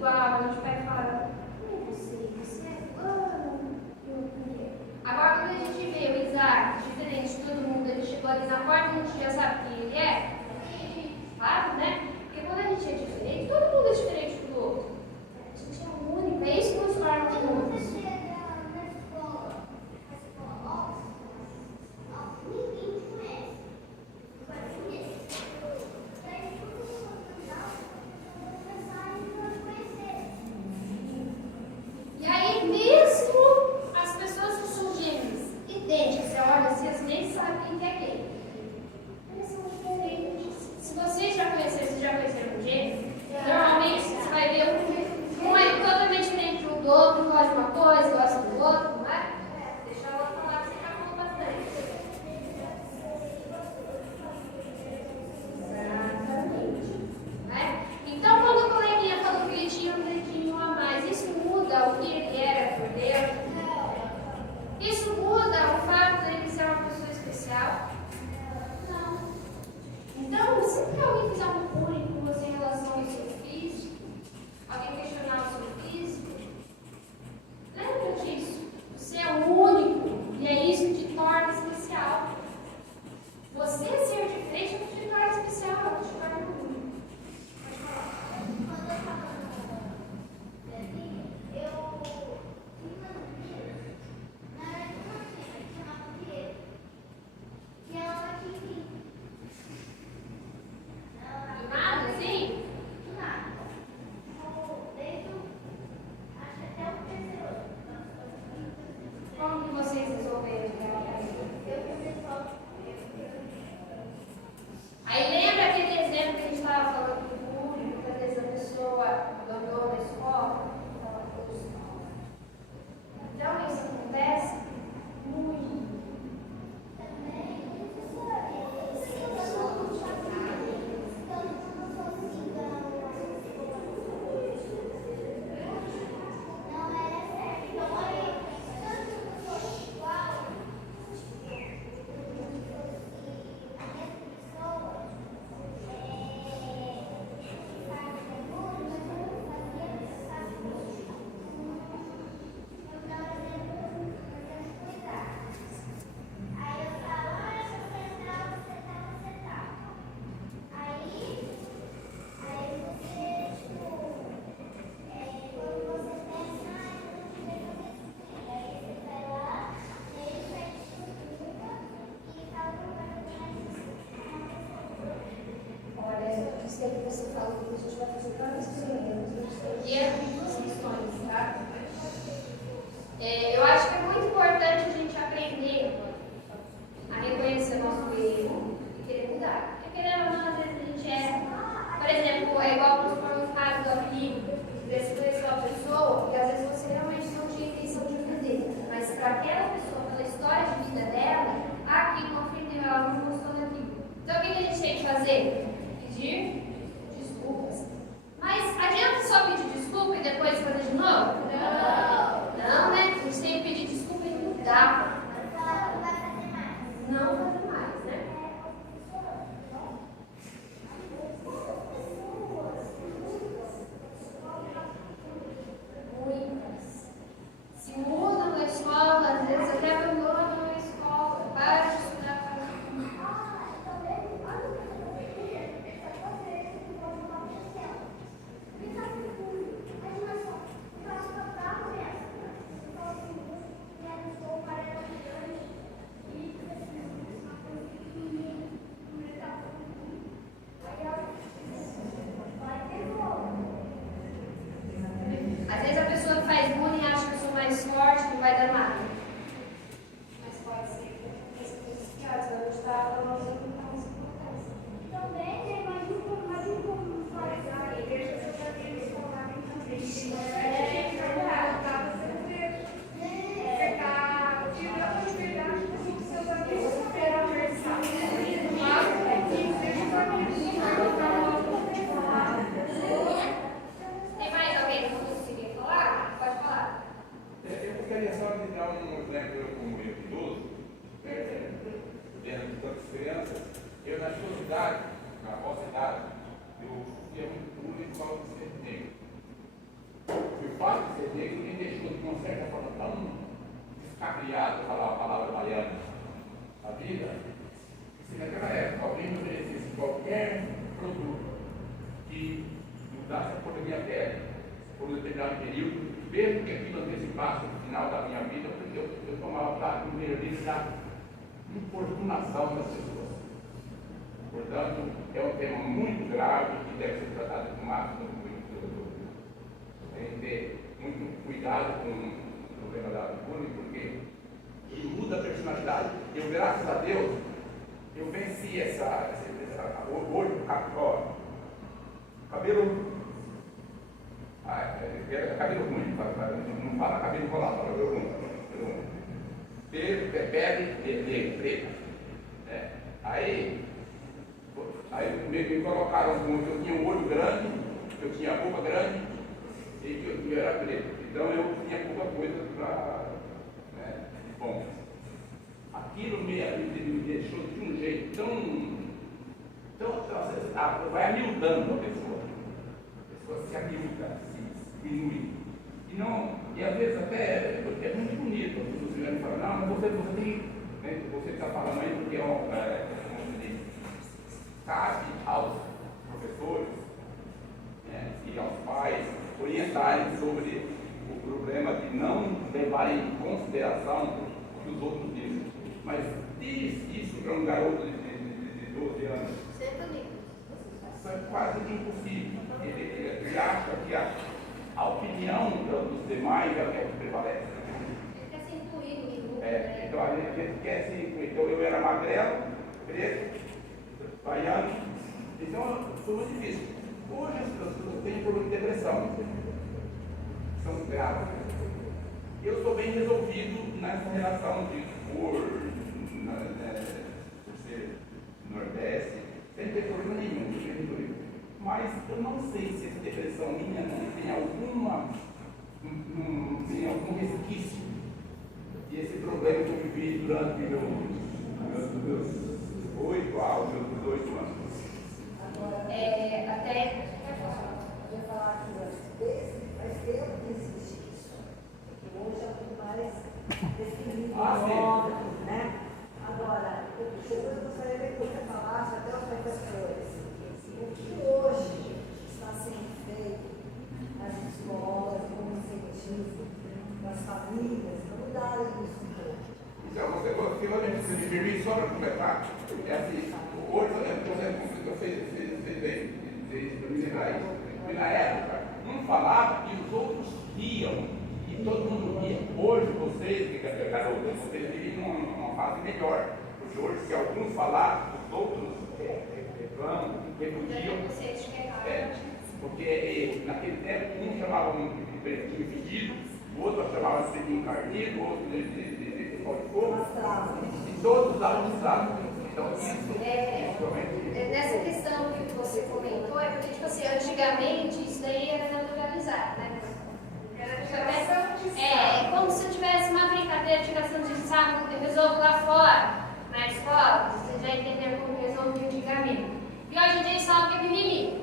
igual, a gente pega e fala, quem é você? Você é fulano? Agora, quando a gente vê o Isaac, diferente de todo mundo, ele chegou ali na porta, a gente já sabe quem ele é? Claro, né? Porque quando a gente é diferente, todo mundo é diferente do outro. A gente é único, é isso que nos torna únicos. E aí, mesmo as pessoas que são gêmeas, idênticas, você olha assim, as nem sabem quem é quem. Eles são diferentes. Se vocês já conheceram um gêmeo, normalmente você vai ver um é totalmente diferente do outro, gosta de uma coisa, gosta do outro, não é? Deixa eu falar que você já falou bastante. Exatamente. Né? Então, quando o coleguinha falou que ele tinha um dedinho a mais, isso muda o que ele era por dentro? Isso muda o fato de ele ser uma pessoa especial? Não. Então, sempre que alguém fizer um bullying com você em relação ao seu físico, alguém questionar o seu físico, lembra disso. Você é único e é isso que te torna especial. Você ser diferente não te torna especial, não te torna único. Pode falar. Quando eu estava no Brasil, eu tinha uma menina, na área de uma menina, que chamava Diego. E ela batia em mim. Do nada, assim? Do nada. Desde acho que até o terceiro ano. Como que vocês resolveram? Eu comecei só. Aí lembra aquele exemplo que a gente estava falando do bullying, que às vezes a pessoa abandonou a escola? Então isso acontece muito. E é duas questões, tá? Eu acho que é muito importante a gente aprender a reconhecer nosso erro e querer mudar. Porque querendo ou não, às vezes a gente erra. Por exemplo, é igual para os casos do amigo, você conheceu a pessoa e às vezes você realmente não tinha intenção de ofender. Mas para aquela pessoa, pela história de vida dela, aquilo não ofendeu, ela não gostou daquilo. Então o que a gente tem que fazer? Pedir desculpas. Mas adianta só pedir desculpa e depois fazer de novo? Não, né? A gente tem que pedir desculpa e mudar. Não fazer mais, né? Muitas. Se mudam da escola, às vezes até abandonam a escola, para de estudar para um determinado período, mesmo que aquilo antecipasse o final da minha vida, porque eu tomava para primeiro vez da importunação das pessoas. Portanto, é um tema muito grave que deve ser tratado com o máximo tem que ter muito cuidado com o problema da bullying, porque ele muda a personalidade. Eu, graças a Deus, eu venci hoje o cabelo. Cabelo ruim, não fala cabelo enrolado, fala cabelo ruim. Pele preta. Aí me colocaram muito, eu tinha um olho grande, eu tinha a boca grande e eu era preto. Então eu tinha pouca coisa para. Bom, aquilo me deixou de um jeito tão vai amildando a pessoa. A pessoa se amilda, se diminui. E às vezes até é muito bonito, as pessoas virando e falam, não, mas você tem. Você está falando aí porque cabe aos professores e aos pais orientarem sobre o problema de não levar em consideração o que os outros dizem. Mas diz isso para um garoto de 12 anos. Isso é quase impossível. Ele acha que a opinião dos demais é o que prevalece. Ele quer ser incluído. Então a gente quer se incluir. Então eu era magrelo, preto, baiano. Então foi muito difícil. Hoje as pessoas têm problema de depressão. São graves. Eu sou bem resolvido nessa relação de por ser nordeste, sem ter problema nenhum. Mas eu não sei se essa depressão minha não tem algum resquício desse problema que eu vivi durante meus 8 aos meus 18 anos. Eu ia falar aqui antes, mas eu existe isso. Porque hoje é muito mais definido, óbvio, né? Agora, eu gostaria que você falasse até os professores. O que hoje está sendo feito nas escolas, como incentivo, nas famílias, para mudarem isso um pouco? Então, você me permite só para completar, porque assim, hoje, por exemplo, eu fez bem, para me lembrar isso, porque na época, um falava e os outros riam, e todo mundo ria. Hoje, vocês, garotos, vocês vivem numa fase melhor, porque hoje, se alguns falar, os outros reclamam, repudiam. Porque naquele tempo, um chamava de pretinho fedido, o outro chamava de pretinho carnido, o outro de pau de fogo, e todos usavam os traços. Então, Nessa questão que você comentou, é porque, tipo assim, antigamente isso daí era naturalizado, né? É como se eu tivesse uma brincadeira, tiração de sarro, eu resolvo lá fora, na escola, vocês já entenderam como resolve antigamente. E hoje em dia eles falam que é mimimi.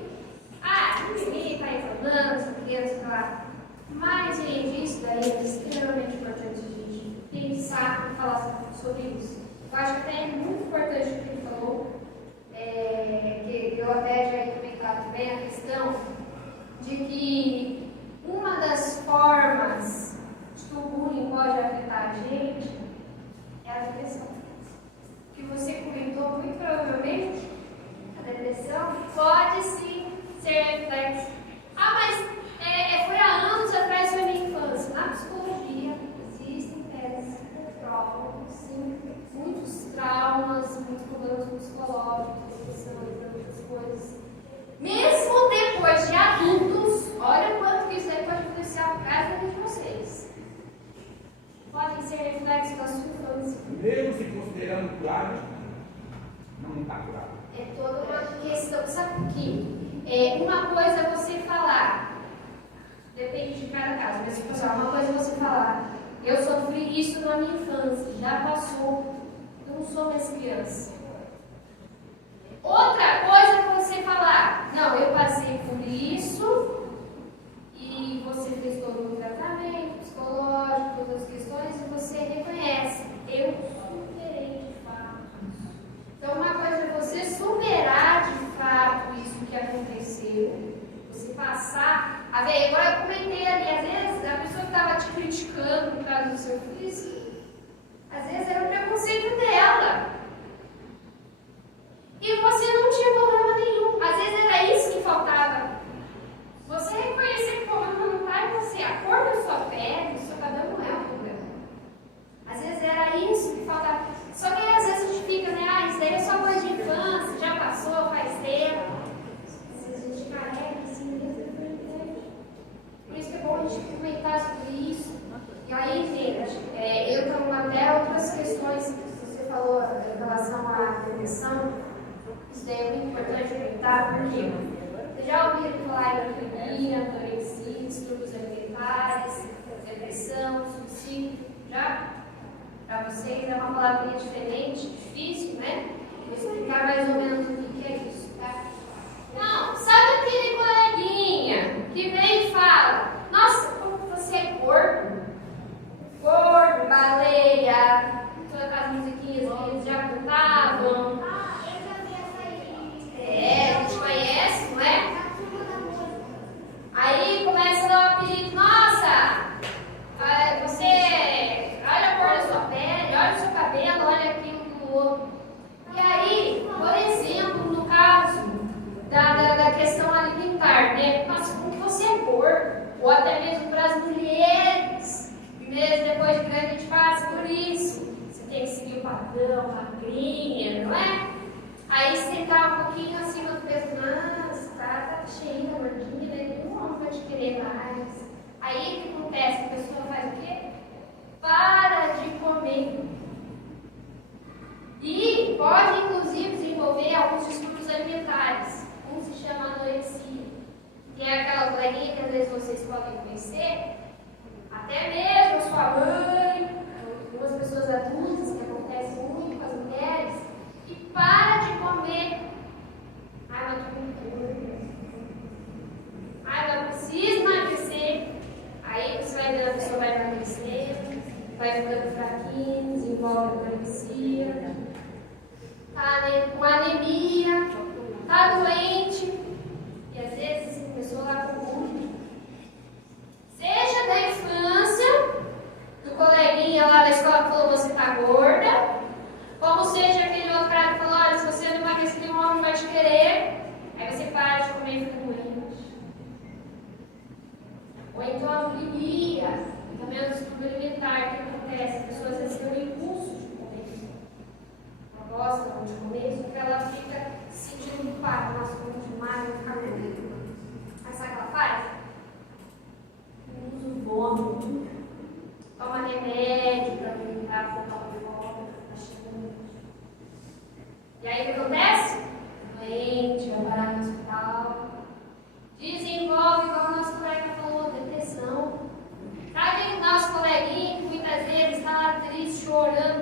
Mimimi, tá reclamando, essa criança lá. Mas, gente, isso daí é extremamente importante a gente pensar e falar sobre isso. Eu acho que até é muito importante o que ele falou, que eu até já ia comentar também a questão de que uma das formas que o bullying pode afetar a gente é a depressão. Que você comentou muito provavelmente, a depressão pode sim ser reflexo. Mas foi há anos atrás da minha infância. Na psicologia existem teses que provam, sim, muitos traumas, muitos problemas psicológicos, depressões, muitas coisas. Mesmo depois de adultos, olha o quanto que isso aí pode influenciar a vida de vocês. Podem ser reflexos da sua infância. Mesmo se considerando curado, não está curado. É toda uma questão. Sabe o que? Uma coisa é você falar, depende de cada caso, mas tipo assim, uma coisa é você falar, eu sofri isso na minha infância, já passou, eu não sou mais criança. Outra coisa é você falar, não, eu passei por isso e você fez todo um tratamento psicológico, todas as questões, e você reconhece, eu superei de fato isso. Então uma coisa é você superar de fato isso que aconteceu, você passar a ver. Agora eu comentei ali, às vezes a pessoa que estava te criticando por causa do seu físico, às vezes era o preconceito dela. E você não tinha problema nenhum. Às vezes era isso que faltava. Você reconhecer que o problema não está em você. A cor da sua pele, do seu cabelo não é um problema. Às vezes era isso que faltava. Só que aí, às vezes a gente fica, né? Ah, isso daí é só coisa de infância, já passou, faz tempo. Às vezes a gente carrega assim dentro. Por isso que é bom a gente comentar sobre isso. E aí, gente, eu tenho até outras questões que você falou em relação à depressão. Isso daí é muito importante comentar, porque você já ouviu falar em bulimia, anorexia, distúrbios alimentares, depressão, suicídio? Já? Para vocês é uma palavrinha diferente, difícil, né? Vou explicar mais ou menos o que é isso, tá? Não, sabe aquele coleguinha que vem e fala: nossa, como você é gordo? Gordo, baleia, todas aquelas musiquinhas que eles já cantavam. Ah, eu já vi essa aí. A gente conhece, não é? Aí começa a dar um apelido: nossa, você, olha a cor da sua pele, olha o seu cabelo, olha aquilo do outro. E aí, por exemplo, no caso da questão alimentar, né? Mas como que você é gordo? Ou até mesmo para as mulheres, mesmo depois de grande a gente passa por isso. Você tem que seguir o padrão, magrinha, não é? Aí você tá um pouquinho acima do peso, nossa, tá cheia, gordinha, né? Nenhum homem vai te querer mais. Aí o que acontece? A pessoa faz o quê? Para de comer. E pode, inclusive, desenvolver alguns distúrbios alimentares. Um se chama anorexia, que é aquela coleguinha que às vezes vocês podem conhecer, até mesmo a sua mãe, algumas pessoas adultas, que acontece muito com as mulheres, que para de comer. Ai, mas tô muito gorda. Ai, mas preciso emagrecer. Aí você vai vendo a pessoa vai emagrecendo, vai ficando fraquinho, desenvolve anorexia, tá com anemia, tá doente, e às vezes começou lá com bullying. Seja da infância, do coleguinha lá da escola que falou você tá gorda, como seja aquele outro cara que falou: olha, se você não emagrecer, nenhum homem vai te querer. Aí você para de comer e fica doente. Ou então a bulimia, também é um distúrbio alimentar que acontece. As pessoas às vezes têm um impulso de comer. Ela gosta de comer, só que ela fica se sentindo culpada. Nossa, como demais, vou ficar comendo. Aí sabe o que ela faz? Usa o vômito, toma remédio para alimentar, voltar para fora, e aí o que acontece? Doente, vai parar no hospital. Desenvolve, como o nosso colega falou, depressão. Sabe o nosso coleguinha que muitas vezes está lá triste, chorando,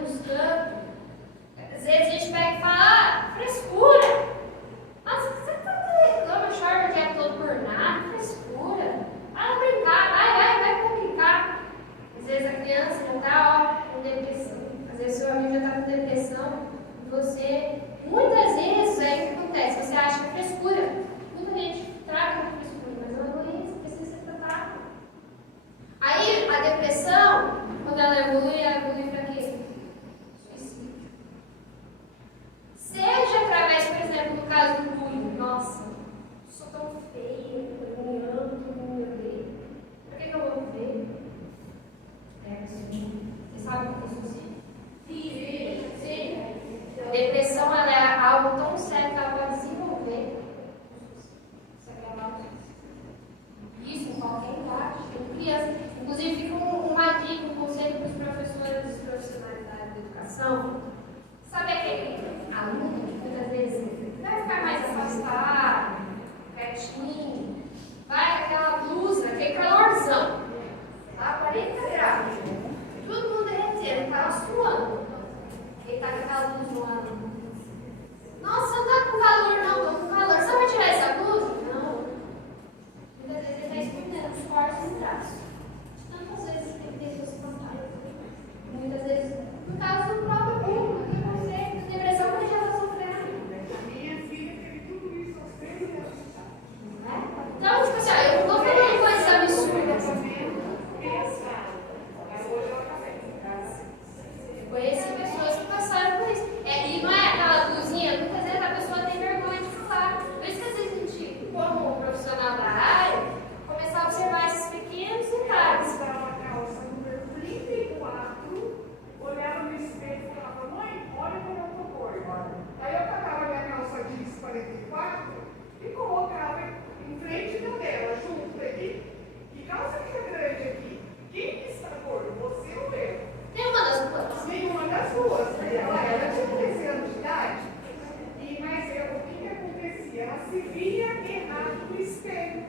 espelho.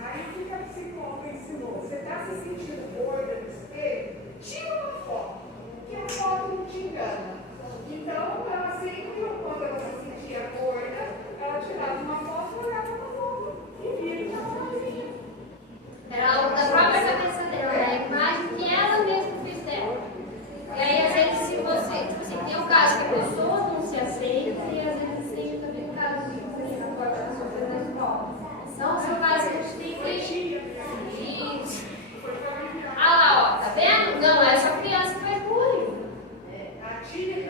Aí o que a psicóloga ensinou? Você está se sentindo gorda no espelho? Tira uma foto, que a foto não te engana. Então, ela sempre, quando ela se sentia gorda, ela tirava uma foto, olhava na foto e via que estava vazia. Era algo da própria cabeça dela, era a imagem que ela mesma fez dela. E aí, às vezes, se você, tipo assim, tem um caso que a pessoa não se aceita, e às vezes tem também um caso de que a porta da sofrendo na escola. Então, são casos que a gente tem que. Isso. Ah lá, ó, tá vendo? Não é só criança que faz bullying.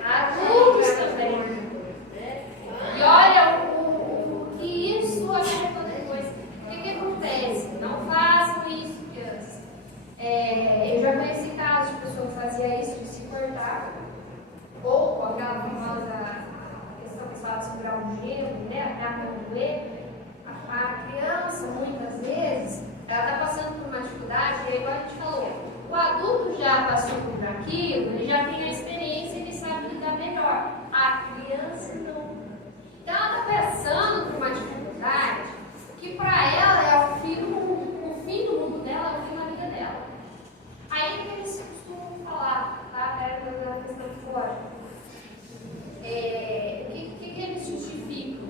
Adultos também. E olha o que isso afeta depois. O que acontece? Não façam isso, crianças. Eu já conheci casos de pessoa que fazia isso, de se cortar. Ou com aquela famosa questão que se fala de segurar um gelo, né? A capa do doer. A criança, muitas vezes, ela está passando por uma dificuldade, e aí, igual a gente falou, o adulto já passou por aquilo, ele já tem a experiência, ele sabe lidar melhor. A criança não. Então, ela está passando por uma dificuldade que para ela é o fim do mundo dela, é o fim da vida dela. Aí que eles costumam falar, tá? Da questão fora. O que eles justificam?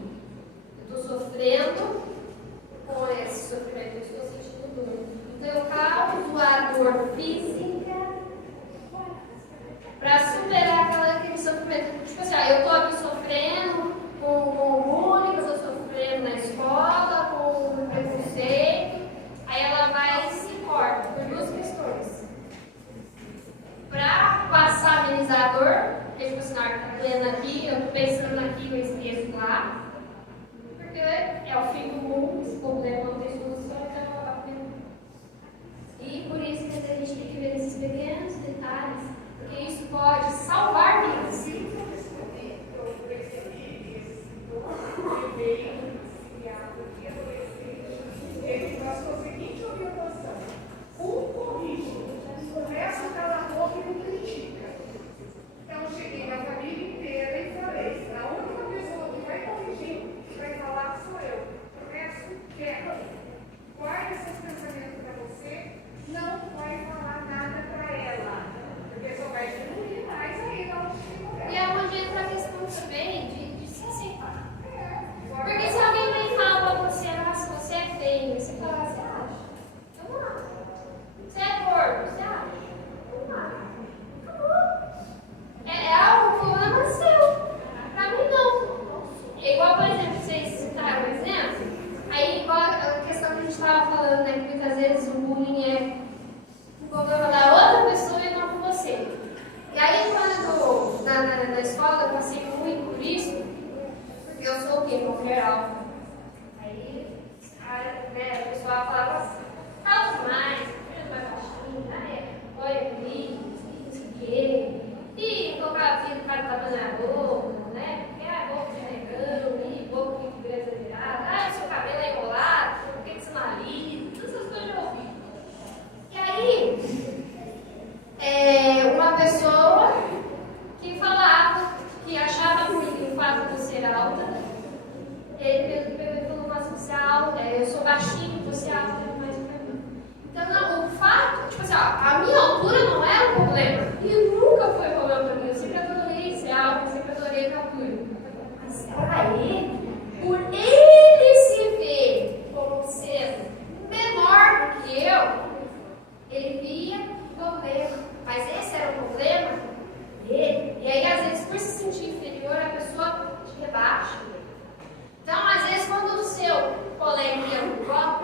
Eu estou sofrendo com esse sofrimento, eu estou sentindo dor. Então eu causo a dor física para superar aquele sofrimento. Tipo assim, eu estou aqui sofrendo com bullying, eu estou sofrendo na escola, com preconceito. Aí ela vai e se corta por duas questões. Para passar a amenizar a dor, porque tipo assim, na hora que está doendo aqui, eu estou pensando aqui, eu esqueço lá. Porque é o fim do mundo, esse problema não tem solução, então ela vai comer. E por isso que a gente tem que ver esses pequenos detalhes, porque isso pode salvar vidas. Eu percebi esse bebê, criado e adolescente, ele passou a seguinte orientação: corrige, começa a calar a boca e não critica. Então eu cheguei na família inteira e falei: a única pessoa que vai corrigir, vai falar sou eu. O resto, quebra. Guarda esses pensamentos para você, não vai falar nada para ela, porque só vai diminuir mais ainda a autoestima dela. E é onde entra a questão também de se aceitar. Porque se alguém vem falar pra você, nossa, você é feio, você fala, você acha? Eu não acho. Você é gordo, você acha? Eu não acho. Acabou. É algo que o problema é seu. Pra mim, não. É igual, por exemplo, vocês citaram um exemplo, aí igual a questão que a gente estava falando, né, que muitas vezes o bullying é um problema da outra pessoa e não por você. E aí, quando na escola eu passei muito por isso, porque eu sou o quê? Mulher alta. Aí o pessoal falava assim, fala demais, filho mais baixinho, olha bonito, não sei o quê. E colocava assim, o cara tava na boca, né? Porque a boca de negão, e boca muito grande exagerada, seu cabelo é enrolado, por que você não alisa? Todas essas coisas eu ouvi. E aí, uma pessoa que falava, que achava ruim o fato de eu ser alta, ele falou, mas você é alta, eu sou baixinho, você é alta, mais pra mim. Então, não, o fato, tipo assim, a minha altura não era um problema, e nunca foi problema pra mim, eu sempre adorei ser alta, eu sempre adorei a altura. Mas pra ele, por ele se ver como sendo menor do que eu, ele via problema, mas esse era o problema dele. E aí, às vezes, por se sentir inferior, a pessoa te rebaixa. Então, às vezes, quando o seu coleguinha, igual,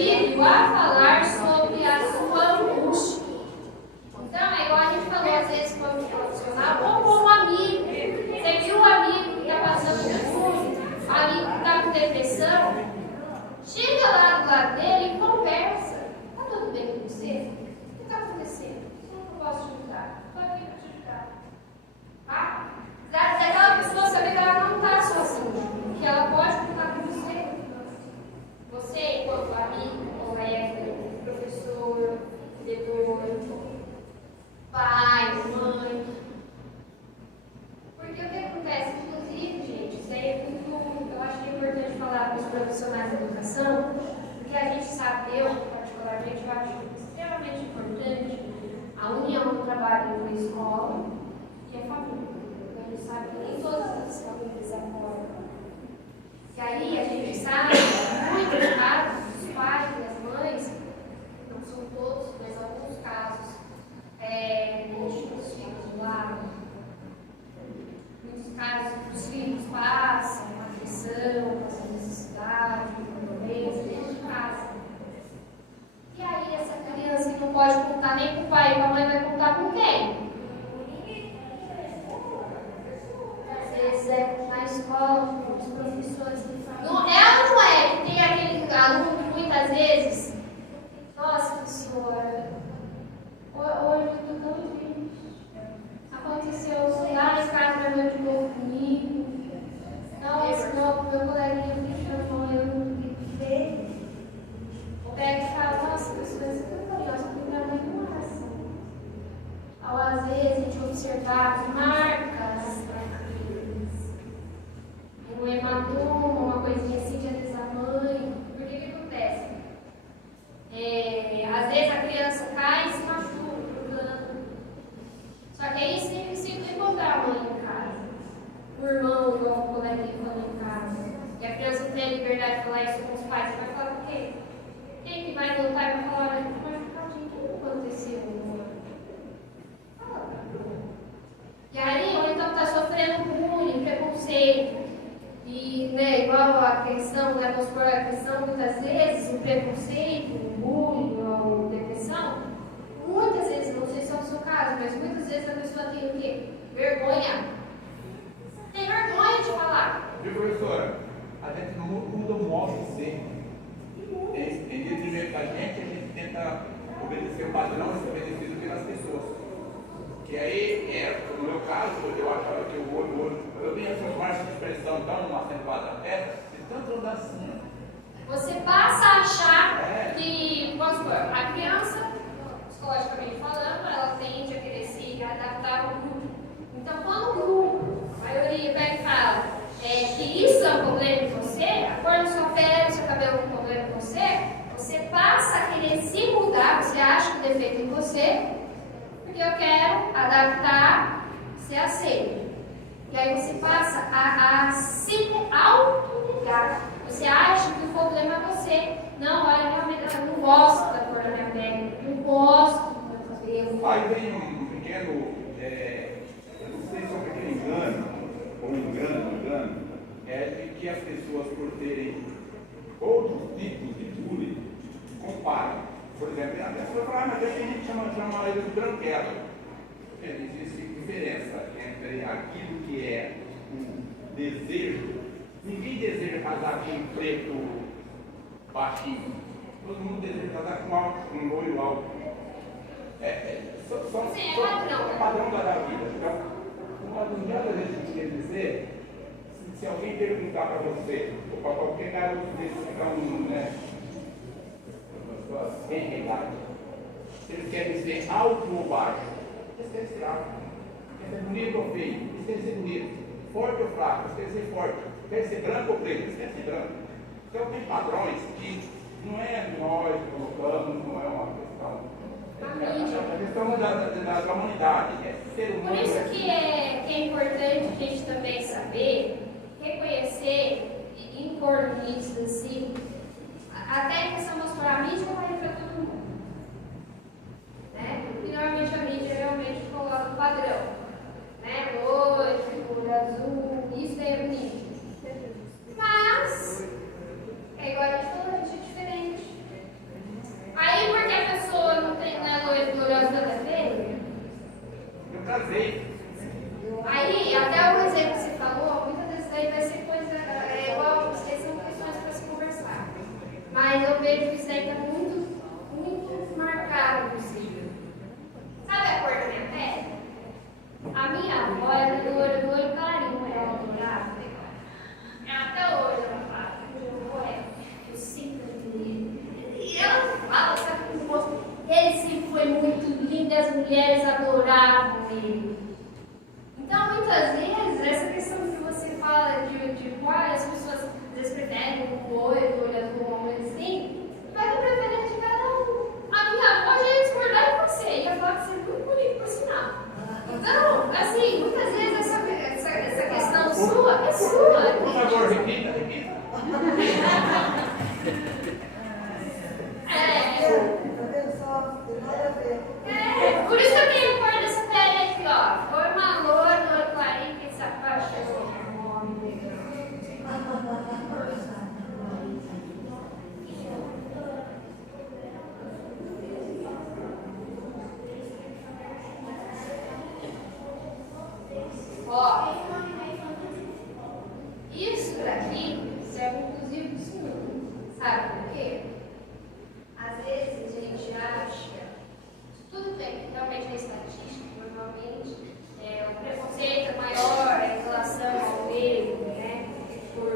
contigo a falar sobre a sua angústia. Então, é igual a gente falou às vezes com um profissional ou com um amigo. Você viu um amigo que está passando por tudo, um amigo que está com depressão, chega lá do lado dele e conversa. Está tudo bem com você? O que está acontecendo? Como que eu posso te ajudar? Estou aqui para te ajudar. Tá? Daquela pessoa saber que ela não está sozinha, que ela pode contar com você. Você, enquanto amigo, colega, professor, diretor, pai, mãe. Porque o que acontece, inclusive, gente, isso aí é muito, eu acho que é importante falar para os profissionais da educação, porque a gente sabe, eu particularmente, eu acho extremamente importante a união do trabalho entre a escola e a família. Porque a gente sabe que nem todas as famílias apoiam. E aí a gente sabe, muitos casos, os pais e as mães, não são todos, mas alguns casos, deixam os filhos de lado. Muitos casos os filhos passam agressão, passam necessidade, violência dentro de casa. E aí essa criança que não pode contar nem com o pai e com a mãe vai contar com quem? Às vezes é na escola, com os professores que falam. Ela não é que tem aquele aluno que muitas vezes, nossa, professora, hoje eu estou tão triste. Aconteceu lá em casa, meu de novo comigo. Nossa, meu coleguinha me chamou, eu não vi. O pega e fala, nossa, professora, você não foi, nossa, porque minha mãe não é assim. Ao às vezes a gente observar marcas um hematoma, uma coisinha assim de às vezes a mãe. Por que acontece? Às vezes a criança cai e se machuca. Só que aí sempre encontrar a mãe em casa. O irmão, igual o coleguinha falou em casa. E a criança não tem a liberdade de falar isso com os pais. Você vai falar com quem? Quem que vai voltar e vai falar, olha, o que aconteceu, amor? Fala pra mim. E aí, ou então está sofrendo bullying, preconceito. E, igual a questão, vamos supor, a questão, muitas vezes, o preconceito, o bullying, ou depressão, muitas vezes, não sei se é o seu caso, mas muitas vezes a pessoa tem o quê? Vergonha. Tem vergonha de falar. Viu, professora? A gente não muda o modo de ser. Em detrimento da gente, a gente tenta obedecer o padrão estabelecido pelas pessoas. E aí, no meu caso, eu achava que o olho, eu vinha transformar essa expressão tão acentuada na testa, de tanto andar assim. Você passa a achar que, vamos supor, a criança, psicologicamente falando, ela tende a querer se adaptar ao grupo. Então, quando o grupo, a maioria pega e fala que isso é um problema em você, a cor da sua pele, do seu cabelo é um problema em você, você passa a querer se mudar, você acha que o defeito é em você, porque eu quero adaptar, ser aceito. E aí você passa a se auto-negar. Você acha que o problema é você. Não, olha, realmente eu não gosto da cor da minha pele, não gosto do meu cabelo. Aí vem um pequeno, eu não sei se é um pequeno engano, ou um engano, de que as pessoas, por terem outros tipos de bullying, comparam. Por exemplo, a pessoa fala, mas a gente chama ele de branquela. Existe diferença entre aquilo que é o desejo. Ninguém deseja casar com um preto baixinho. Todo mundo deseja casar com um loiro alto. Sim, é padrão. É padrão da vida. Então, não adianta a gente quer dizer, se alguém perguntar para você, ou para qualquer garoto desse que está no mundo, né? Sem realidade. Se eles querem ser alto ou baixo, eles querem ser alto. Quer ser bonito ou feio, eles querem ser bonito. Forte ou fraco, eles querem ser forte. Quer ser branco ou preto, eles querem ser branco. Então tem padrões que não é nós colocamos, não é uma questão. É a questão da humanidade, é ser humano. Por isso que é importante a gente também saber, reconhecer e impor limites assim. Até em questão de a mídia vai para todo mundo. Né? E normalmente a mídia realmente coloca o padrão. Né? Loiro, cor azul, isso é bonito. Mas, é igual a gente falou, a gente é diferente. as mulheres adoravam ele. Então, muitas vezes, essa questão que você fala de qual as pessoas às vezes preferem um loiro, olho azul, uma coisa assim, vai da preferência de cada um. A minha avó já ia discordar de você, ia falar que você é muito bonito, por sinal. Então, assim, muitas vezes essa questão sua é sua. Por favor, repita. Por isso que eu tenho cor dessa pele aqui, ó. Foi uma loura clarinha que se apaixonou. Ó, isso daqui serve inclusive para o senhor. Sabe por quê? Às vezes a gente acha, tudo bem, realmente é estatística, normalmente o preconceito é maior em relação ao negro, né? Por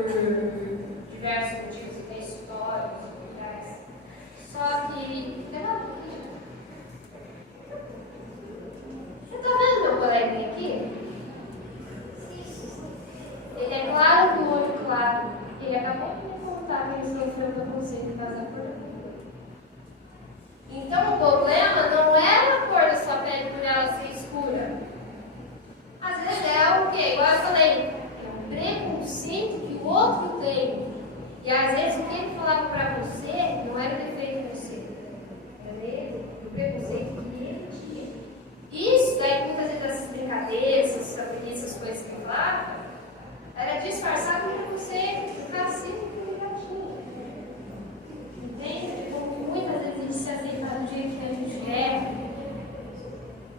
diversos motivos, tem históricos por trás. Só que, você tá vendo meu coleguinha aqui? Ele é claro com o olho claro. Ele acabou de me contar que ele sofreu preconceito por causa da cor da pele. Então o problema não é a cor da sua pele por ela ser escura. Às vezes é o quê? Igual eu falei, é um preconceito que o outro tem. E às vezes o que ele falava pra você não era o defeito de você. Era o preconceito que ele tinha. Isso daí, muitas vezes, essas brincadeiras, essas coisas que eu falava, era disfarçar com preconceito, ficar assim com negatinho. Entende? Como muitas vezes a gente se aceita do jeito que a gente é,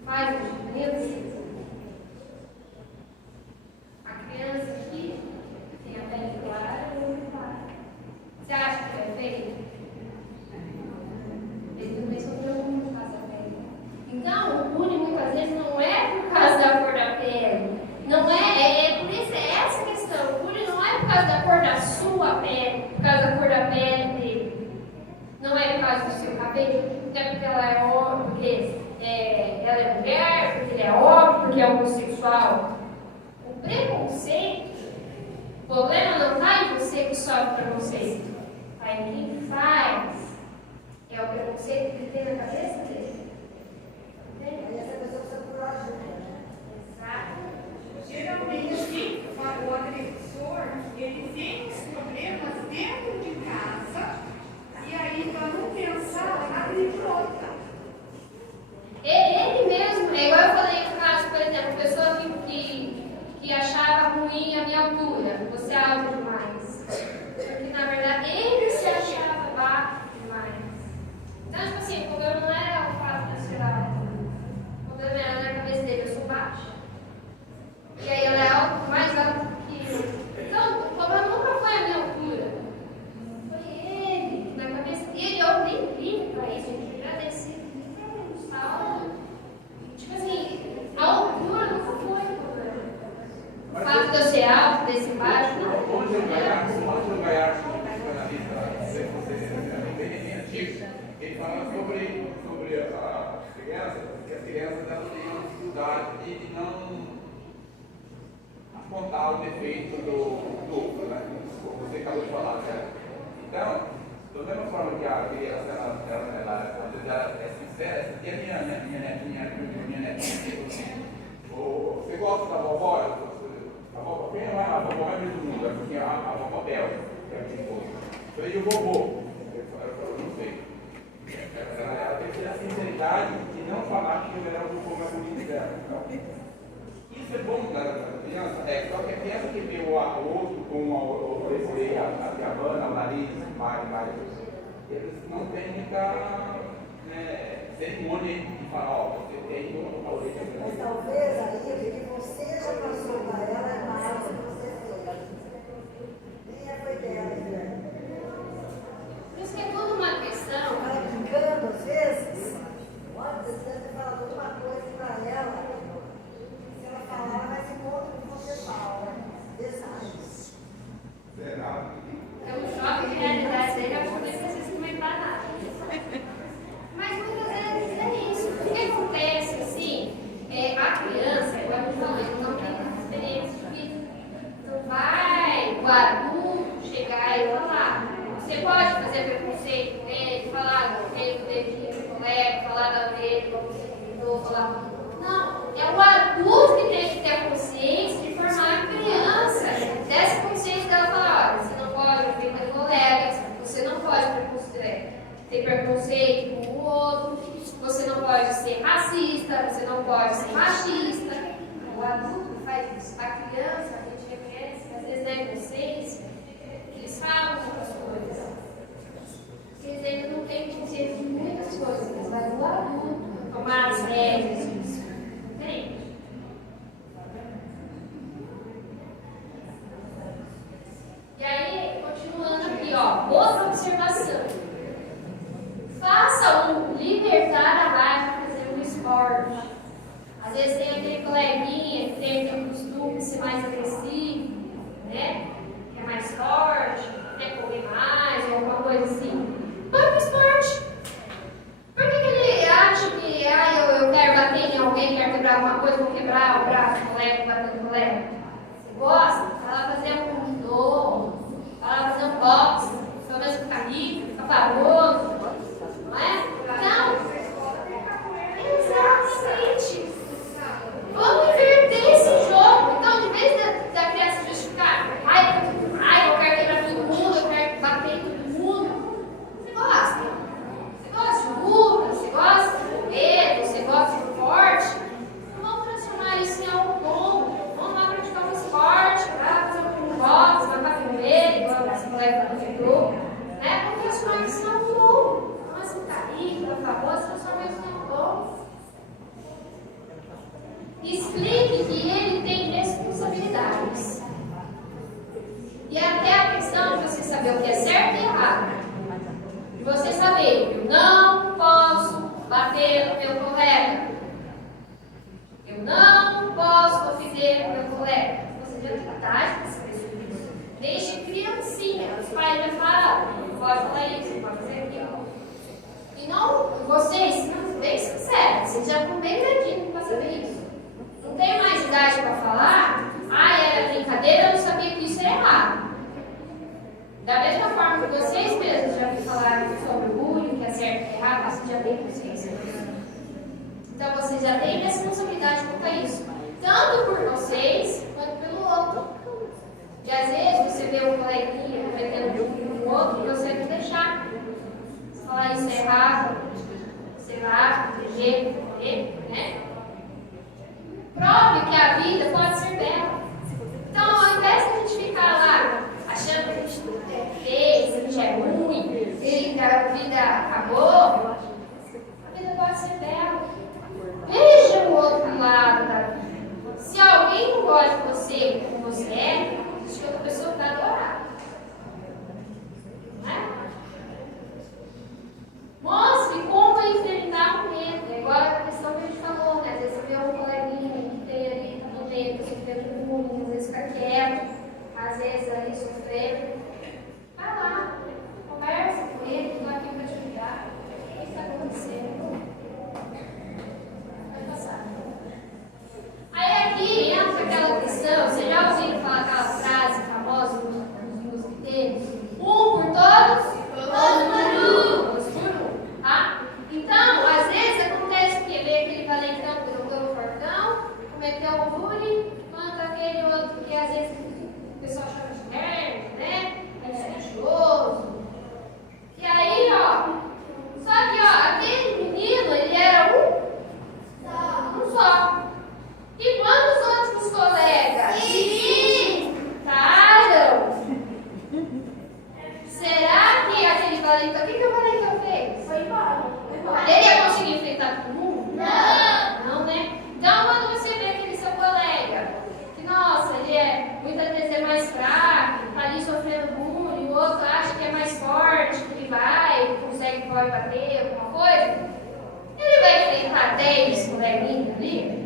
faz o que pensa. A criança aqui tem a pele clara e o olho claro. Você acha que é feio? Ele também sofreu muito por causa da pele. Então, o bullying muitas vezes não é por causa da cor da pele. Não é por isso, é essa a questão. O bullying não é por causa da cor da sua pele, por causa da cor da pele dele. Não é por causa do seu cabelo, até porque ela é homem, porque ela é mulher, porque ele é homem, porque é homossexual. O preconceito, o problema não está em você que sofre preconceito, está em quem faz. É o preconceito que ele tem na cabeça dele. Entende? Essa pessoa precisa procurar ajuda, né? Exato. Geralmente, o agressor, ele tem os problemas dentro de casa e aí, para não pensar, agride outra. Ele mesmo, é igual eu falei no caso, por exemplo, pessoa que achava ruim a minha altura, você é alto demais. Porque na verdade ele se achava baixo demais. Então, tipo assim, o problema não era o fato de eu ser alto. O problema era na cabeça dele, eu sou baixa. E aí ela é alto, mais alto que eu. Então, o problema nunca foi a minha altura. Foi ele, na cabeça dele, eu nem ligo pra isso, gente. Agradecido. Tipo assim, a altura nunca foi o problema. O fato de eu ser alto, desse baixo, não. Onde o Gaiardo, psicanalista, bem antigo, ele fala sobre as crianças, que as crianças elas têm uma dificuldade de não apontar o defeito do outro, né? Como você acabou de falar, né? Então, da mesma forma que a criança, ela é sincera, essa aqui é minha netinha. Você gosta da vovó? A vovó, quem não é a vovó mais do mundo? É porque a vovó Bel, que é a minha esposa. Eu falei, e o vovô? Eu não sei. Ela tem a sinceridade de não falar que eu era o vovô mais bonito dela. Isso é bom da criança, só que a criança que vê o outro com a cabana, o nariz, mais, eles não têm muita cerimônia de falar, ó, você tem uma orelha. Mas talvez aí, porque você já passou para ela, é mais do que você fez. Nem é foi dela, né? Por isso que é tudo uma questão. Ela brincando às vezes, olha, você deve ter falado alguma coisa para ela. Se ela falar, ela vai se encontrar com você fala. Detalhes. Será? É um choque de realidade dele, eu não preciso comentar nada. Mas muitas vezes é isso. O que acontece? bater o dedinho no colega, falar da orelha, como você comentou, falar. Não, é o adulto que tem que ter a consciência de formar a criança. Dessa consciência dela falar, olha, você não pode ofender colegas, você não pode ter preconceito com o outro, você não pode ser racista, você não pode ser machista. O adulto faz isso. A criança, a gente reconhece que às vezes na inconsciência, eles falam outras coisas. Eles ainda não têm consciência de muitas coisas, mas o adulto tomar as regras disso. Entende? E aí, continuando aqui, ó, outra observação. Faça libertar a raiva fazendo um esporte. Às vezes tem aquele coleguinha que tem aquele costume de ser mais agressivo, né? Que é mais forte, quer correr mais, ou alguma coisa assim. Vai pro esporte. Por que ele acha que eu quero bater em alguém, quero quebrar alguma coisa, vou quebrar o braço do colega, bater no colega? Você gosta? Vai lá fazer um judô, vai lá fazer um boxe, pelo menos ficar rico, ficar famoso, não é? Então, exatamente. Vamos inverter esse jogo. Então, de vez da criança justificar, eu quero quebrar todo mundo, eu quero bater em todo mundo. Você gosta? Você gosta de luta? Você gosta de correr? Você gosta de esporte? Então, vamos transformar isso em algo bom. Vamos lá praticar um esporte, vai fazer um boxe, vai para correr, igual esse colega do judô, né? Vamos transformar isso em algo bom. Não é ficar rico, ficar famoso, transformar isso em algo bom. Explique que ele tem responsabilidades. E até a questão de você saber o que é certo e errado. De você saber, eu não posso bater no meu colega. Eu não posso ofender o meu colega. Você já tem idade para saber sobre isso. Desde criancinha, os pais já falam, não pode falar isso, não pode fazer aquilo. E não, vocês, bem sinceros, vocês já estão bem grandinhos para saber isso. Não tenho mais idade para falar, era brincadeira, eu não sabia que isso era errado. Da mesma forma que vocês mesmos já me falaram sobre o bullying, que é certo e errado, vocês já têm consciência disso. Então vocês já têm responsabilidade quanto a isso. Tanto por vocês, quanto pelo outro. E às vezes você vê um coleguinha cometendo bullying no outro e você não deixar. Você falar isso é errado, sei lá, proteger, né? Prove que a vida pode ser bela. Então, ao invés de a gente ficar lá achando que a gente não é feio, que a gente é ruim, que a vida acabou, a vida pode ser bela. Veja o outro lado da vida. Se alguém não gosta de você como você é, existe outra pessoa que vai adorar. Não é? Mostre como enfrentar o medo. É igual a questão que a gente falou, né? Às vezes você vê um coleguinha que tem ali, tá no medo, sofrendo bullying, às vezes fica quieto, às vezes ali sofrendo. Vai lá, conversa com ele, estou aqui para te ajudar. O que está acontecendo? Vai passar. Aí aqui entra aquela questão, você já ouviu falar aquela frase famosa nos livros que teve? Um por todos, todos por um. Tá? Então, às vezes acontece que vê aquele valentão que jogou o fortão, cometeu um bullying, quanto aquele outro que às vezes o pessoal chama de nerd, né? É religioso. E aí, só que, aquele menino, ele era um só. E quantos outros colegas? Ficaram. Será que aquele valentão, o que o valentão fez? Foi embora. Ele ia conseguir enfrentar todo mundo? Não, né? Então, quando você vê aquele seu colega, que, nossa, ele muitas vezes é mais fraco, tá ali sofrendo bullying, o outro acha que é mais forte, que ele consegue bater alguma coisa, ele vai enfrentar 10 coleguinhas ali?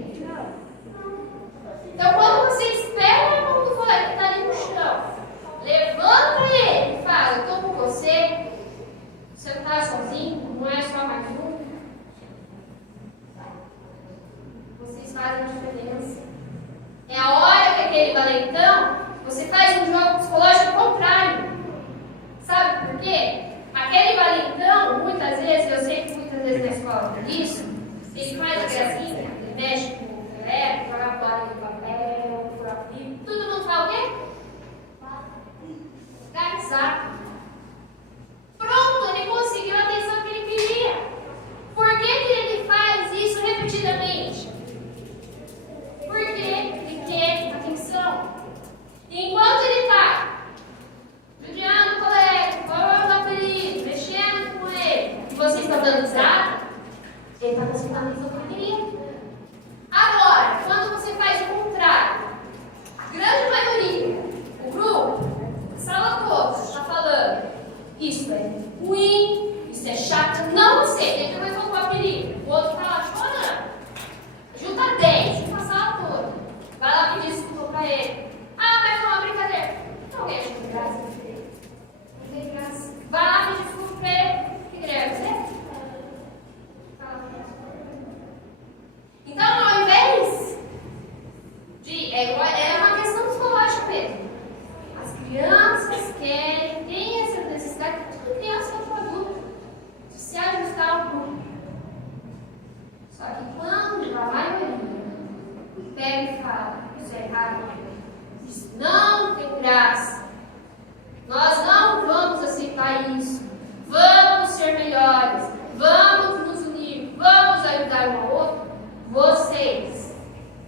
Então, quando você espera a mão do colega que está ali no chão, levanta ele e fala, eu estou com você, você não está sozinho, não é só mais um. Vocês fazem a diferença. É a hora que aquele valentão, você faz um jogo psicológico ao contrário. Sabe por quê? Aquele valentão, muitas vezes, eu sei vezes na escola isso, ele faz a gracinha, ele mexe com o elétrico, joga a bola de papel, fura fio, todo mundo fala o quê? Dá risada. Pronto, ele conseguiu a atenção que ele queria. Por que ele faz isso repetidamente? Porque ele quer atenção. E enquanto ele está judiando o colega, falando o apelido, mexendo com ele, e vocês estão dando risada, ele está conseguindo a atenção que ele queria. Agora, quando você faz o contrário, a grande maioria, o grupo, a sala toda está falando, isso é ruim, isso é chato, não sei, ele vai colocar o apelido, o outro está lá chorando. Junta 10, uma sala toda. Vai lá pedir desculpa para ele. Ah, mas foi uma brincadeira. Não vejo que graça. Não tem graça. Vai lá pedir desculpa para ele. Que greve você? Então, ao invés de. É uma questão psicológica mesmo. As crianças querem, têm essa necessidade, tanto criança quanto adulto, de se ajustar ao grupo. Só que quando a maioria pega e fala, isso é errado, isso não tem graça, nós não vamos aceitar isso, vamos ser melhores, vamos nos unir, vamos ajudar um ao outro, vocês,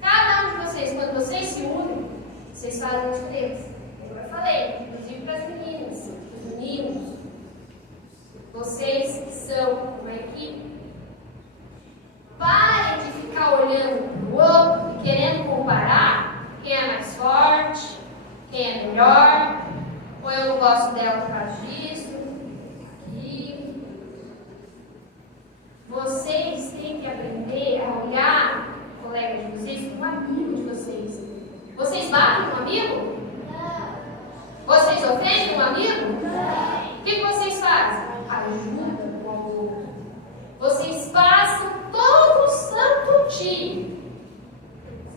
cada um de vocês, quando vocês se unem, vocês fazem a diferença. Eu falei, inclusive para as meninas, os meninos, vocês são uma equipe. Parem de ficar olhando para o outro e querendo comparar quem é mais forte, quem é melhor, ou eu não gosto dela por causa disso, aquilo. Vocês têm que aprender a olhar o colega de vocês como amigo de vocês. Vocês batem com um amigo? Não. Vocês ofendem um amigo? Não. O que vocês fazem? Ajudam um ao outro. Vocês passam todo santo dia,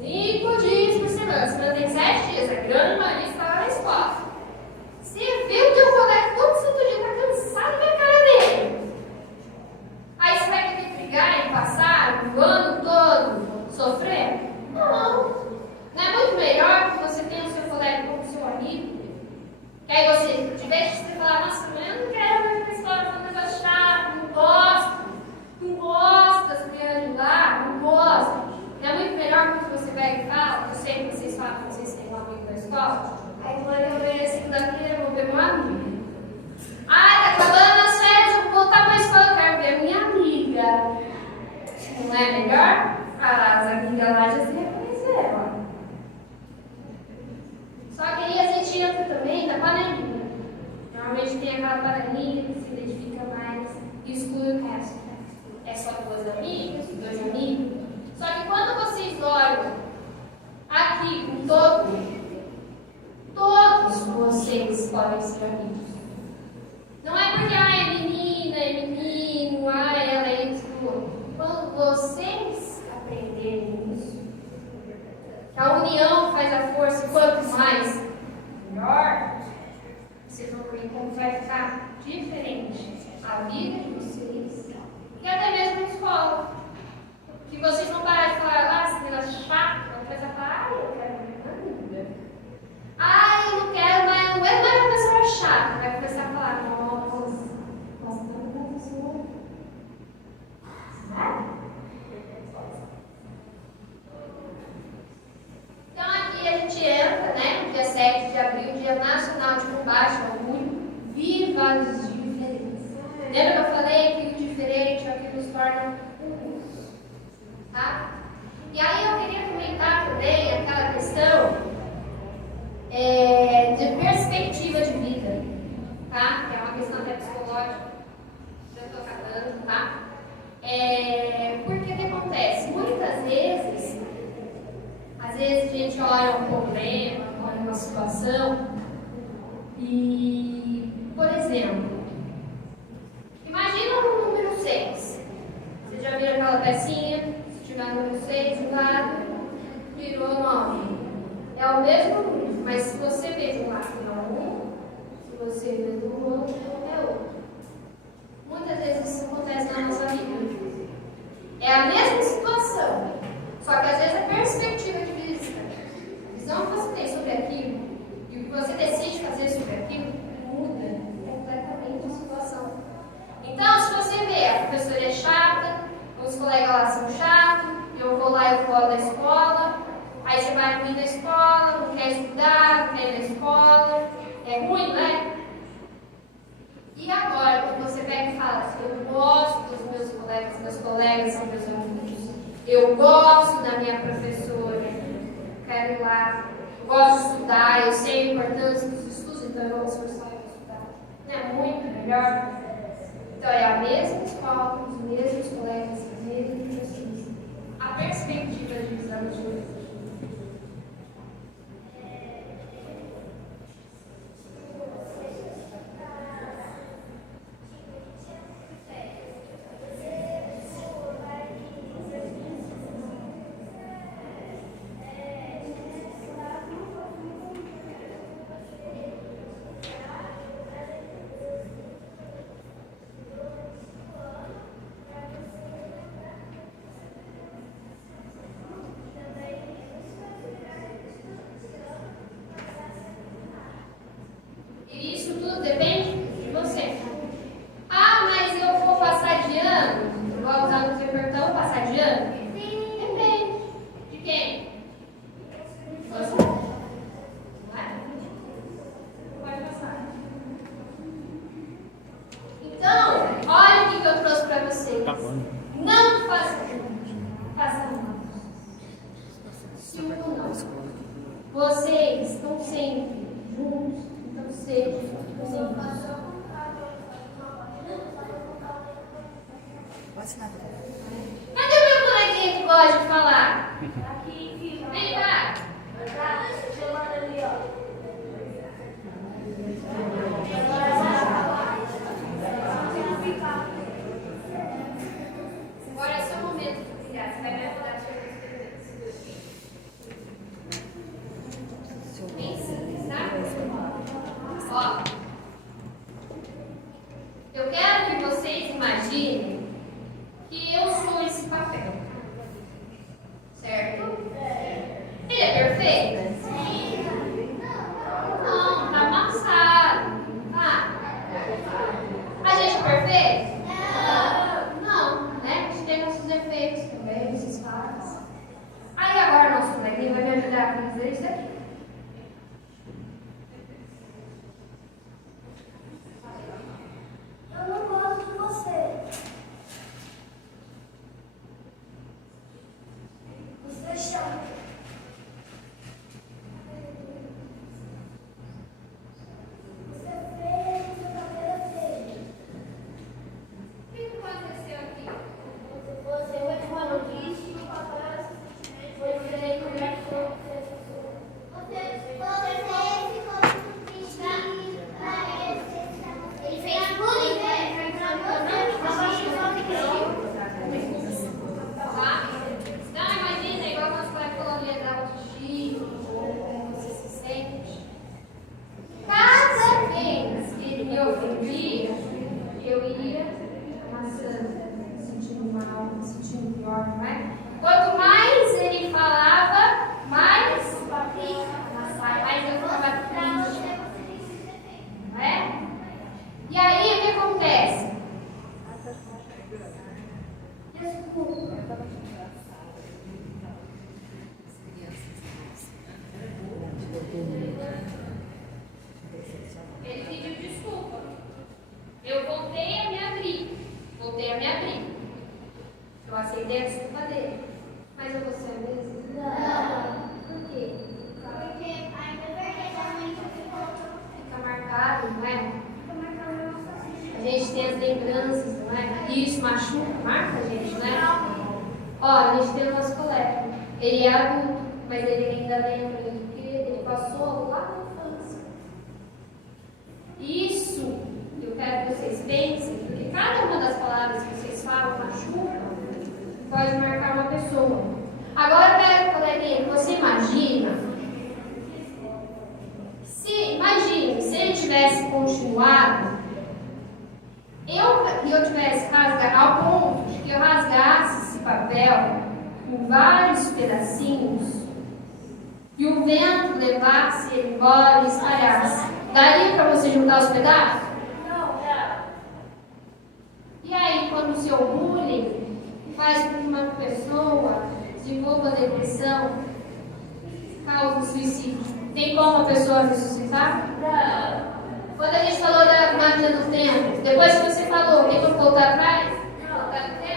5 dias por semana. Semana tem 7 dias, a grande maioria estava na escola. Você vê o teu colega todo santo dia, está cansado da cara dele. Aí você vai ter que brigar e passar o ano todo sofrendo? Não. Não é muito melhor que você tenha o seu colega como seu amigo? Que aí você, de vez de você falar, nossa, eu não quero ir para a escola, foi um negócio chato, não gosto. Não gosta das crianças de lá, não gosta. Não é muito melhor quando você pega e fala, eu sei que vocês falam que vocês têm um amigo na escola. Aí quando eu ver segunda-feira, eu vou ver meu amigo. Ah, tá acabando as férias, eu vou voltar para a escola, eu quero ver minha amiga. Não é melhor? Ah, as amigas lá já se reconheceram. Só que aí a gente entra também na panelinha. Normalmente tem aquela panelinha que se identifica mais e exclui o resto. É só 2 amigas, 2 amigos. Só que quando vocês olham aqui com todos vocês podem ser amigos. Não é porque é menina, é menino, ela é isso. Quando vocês aprenderem isso, que a união faz a força, quanto mais, melhor, vocês vão ver como vai ficar diferente a vida de vocês. E até mesmo na escola. Que vocês vão parar de falar, ah, esse negócio chato, vão começar a falar, ah, eu quero uma amiga. Ah, eu não quero mais, não aguento mais professora chata. Vai começar a falar, nossa, não, professora. Então aqui a gente entra, né, no dia 7 de abril, Dia Nacional de Combate ao Orgulho. Viva as diferenças. Lembra que eu falei que o diferente é o que nos torna únicos? Tá? E aí eu queria comentar também aquela questão de perspectiva de vida, tá? Que é uma questão até psicológica. Já estou acabando, tá? Porque o que acontece? Muitas vezes, às vezes a gente olha um problema, olha uma situação e, por exemplo, imagina o número 6. Vocês já viram aquela pecinha? Se tiver o número 6 de um lado, virou 9. É o mesmo número, mas se você vê de um lado é 1, se você vê do outro é outro. Muitas vezes isso acontece na nossa vida. É a mesma situação, só que às vezes a perspectiva de vista, a visão que você tem sobre aquilo e o que você decide fazer sobre aquilo muda completamente a situação. Então, se você vê a professora é chata, os colegas lá são chatos, eu vou lá e colo da escola, aí você vai ruim da escola, não quer estudar, não quer ir na escola, é ruim, né? E agora, quando você pega e fala assim, eu gosto dos meus colegas são meus amigos, eu gosto da minha professora, quero ir lá, eu gosto de estudar, eu sei a importância dos estudos, então eu vou esforçar para estudar. Não é muito melhor? Então é a mesma escola, os mesmos colegas, as mesmas pessoas. A perspectiva de visão de hoje. Vocês estão sempre juntos, então sejam unidos. Cadê o meu coleguinha que gosta de falar? Vem cá. Agora é seu momento de brilhar. Você vai me ajudar a tirar as perguntas. Bem simples, tá? Ó. Eu quero que vocês imaginem que eu sou esse papel. Certo? Ele é perfeito? Sim. Não, tá amassado. Tá? A gente é perfeito? Não, né? A gente tem nossos defeitos também, nossos falhas. Aí agora nosso coleguinha vai me ajudar a fazer isso aqui. Eu não gosto de você. Você é chato. Você é feio, seu cabelo é feio. O que aconteceu aqui? Você foi uma notícia e o papai você conversou com você ficou triste, parece. Ele fez bullying, né? Tá? Então imagina, igual quando você vai colorir da autoestima, como você se sente. Cada vez que ele me ofendia, eu ia amassando, me sentindo mal, me sentindo pior, não é? Quanto mais ele falava, mais eu ficava triste, não é? E aí o que acontece? Desculpa. Ele pediu desculpa. Eu voltei a me abrir. Eu aceitei a desculpa dele. Mas eu vou ser a mesma? Não. Por quê? Porque ainda verdadeiramente Fica marcado, não é? fica marcando a nossa vida. A gente tem as lembranças, não é? E isso machuca, marca a gente, não é? Ó, a gente tem o nosso colega. Ele é adulto, mas ele ainda lembra do que ele passou lá na infância. Isso eu quero que vocês pensem, porque cada uma das palavras que vocês falam machuca, pode marcar uma pessoa. Agora pega, coleguinha, que você imagina. Imagine, se ele tivesse continuado, eu tivesse rasgado, ao ponto de que eu rasgasse esse papel. em vários pedacinhos e o vento levasse ele embora e espalhasse, daria para você juntar os pedaços? Não. E aí, quando o seu bullying faz com que uma pessoa desenvolva depressão, causa suicídio, tem como a pessoa ressuscitar? Não. Quando a gente falou da máquina do tempo, depois que você falou, tem como voltar atrás? Voltar no tempo?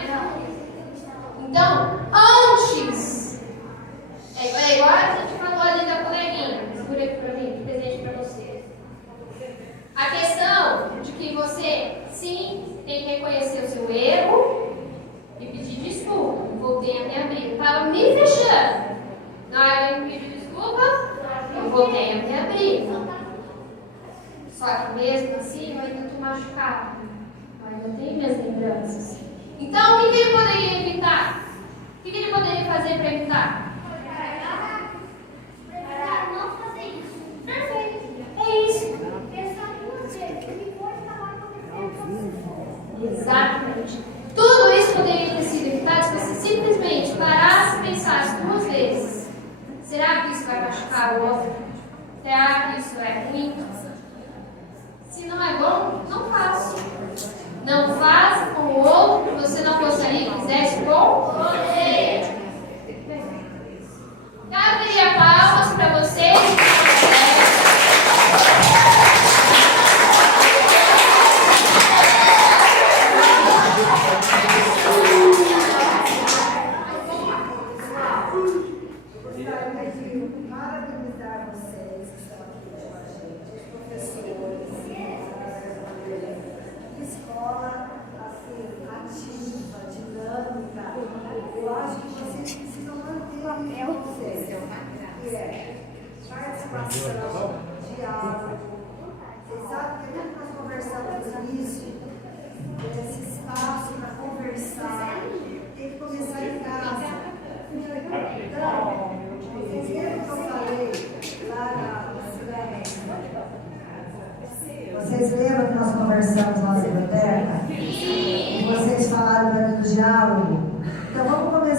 Então, antes, é igual a gente falou ali da coleguinha, segura aqui para mim, presente para você. A questão de que você, sim, tem que reconhecer o seu erro e pedir desculpa. Voltei a me abrir. Estava me fechando. Na hora de me pedir desculpa, eu voltei a me abrir. Só que mesmo assim, eu ainda estou machucada. Eu ainda tenho minhas lembranças. Então, o que ele poderia evitar? O que ele poderia fazer para evitar? Para não fazer isso. Perfeito. É isso. Pensar em você, que foi falar com você. Exatamente. Tudo isso poderia ter sido evitado se você simplesmente parasse e pensasse 2 vezes. Será que isso vai machucar o outro? Será que isso é ruim? Se não é bom, não faça. Não faça com o outro que você não gostaria que fizesse com você. Eu queria palmas para vocês. Parabenizar vocês que estão aqui com a gente, os professores, escola assim, ativa, dinâmica. Eu acho que vocês precisam manter o vocês, que é participação, diálogo. Vocês sabem que quando nós conversamos nisso, esse espaço para conversar tem que começar em casa. Então, vocês lembram que eu falei lá na silêncio? Vocês lembram que nós conversamos na biblioteca? E vocês falaram para mim do diálogo?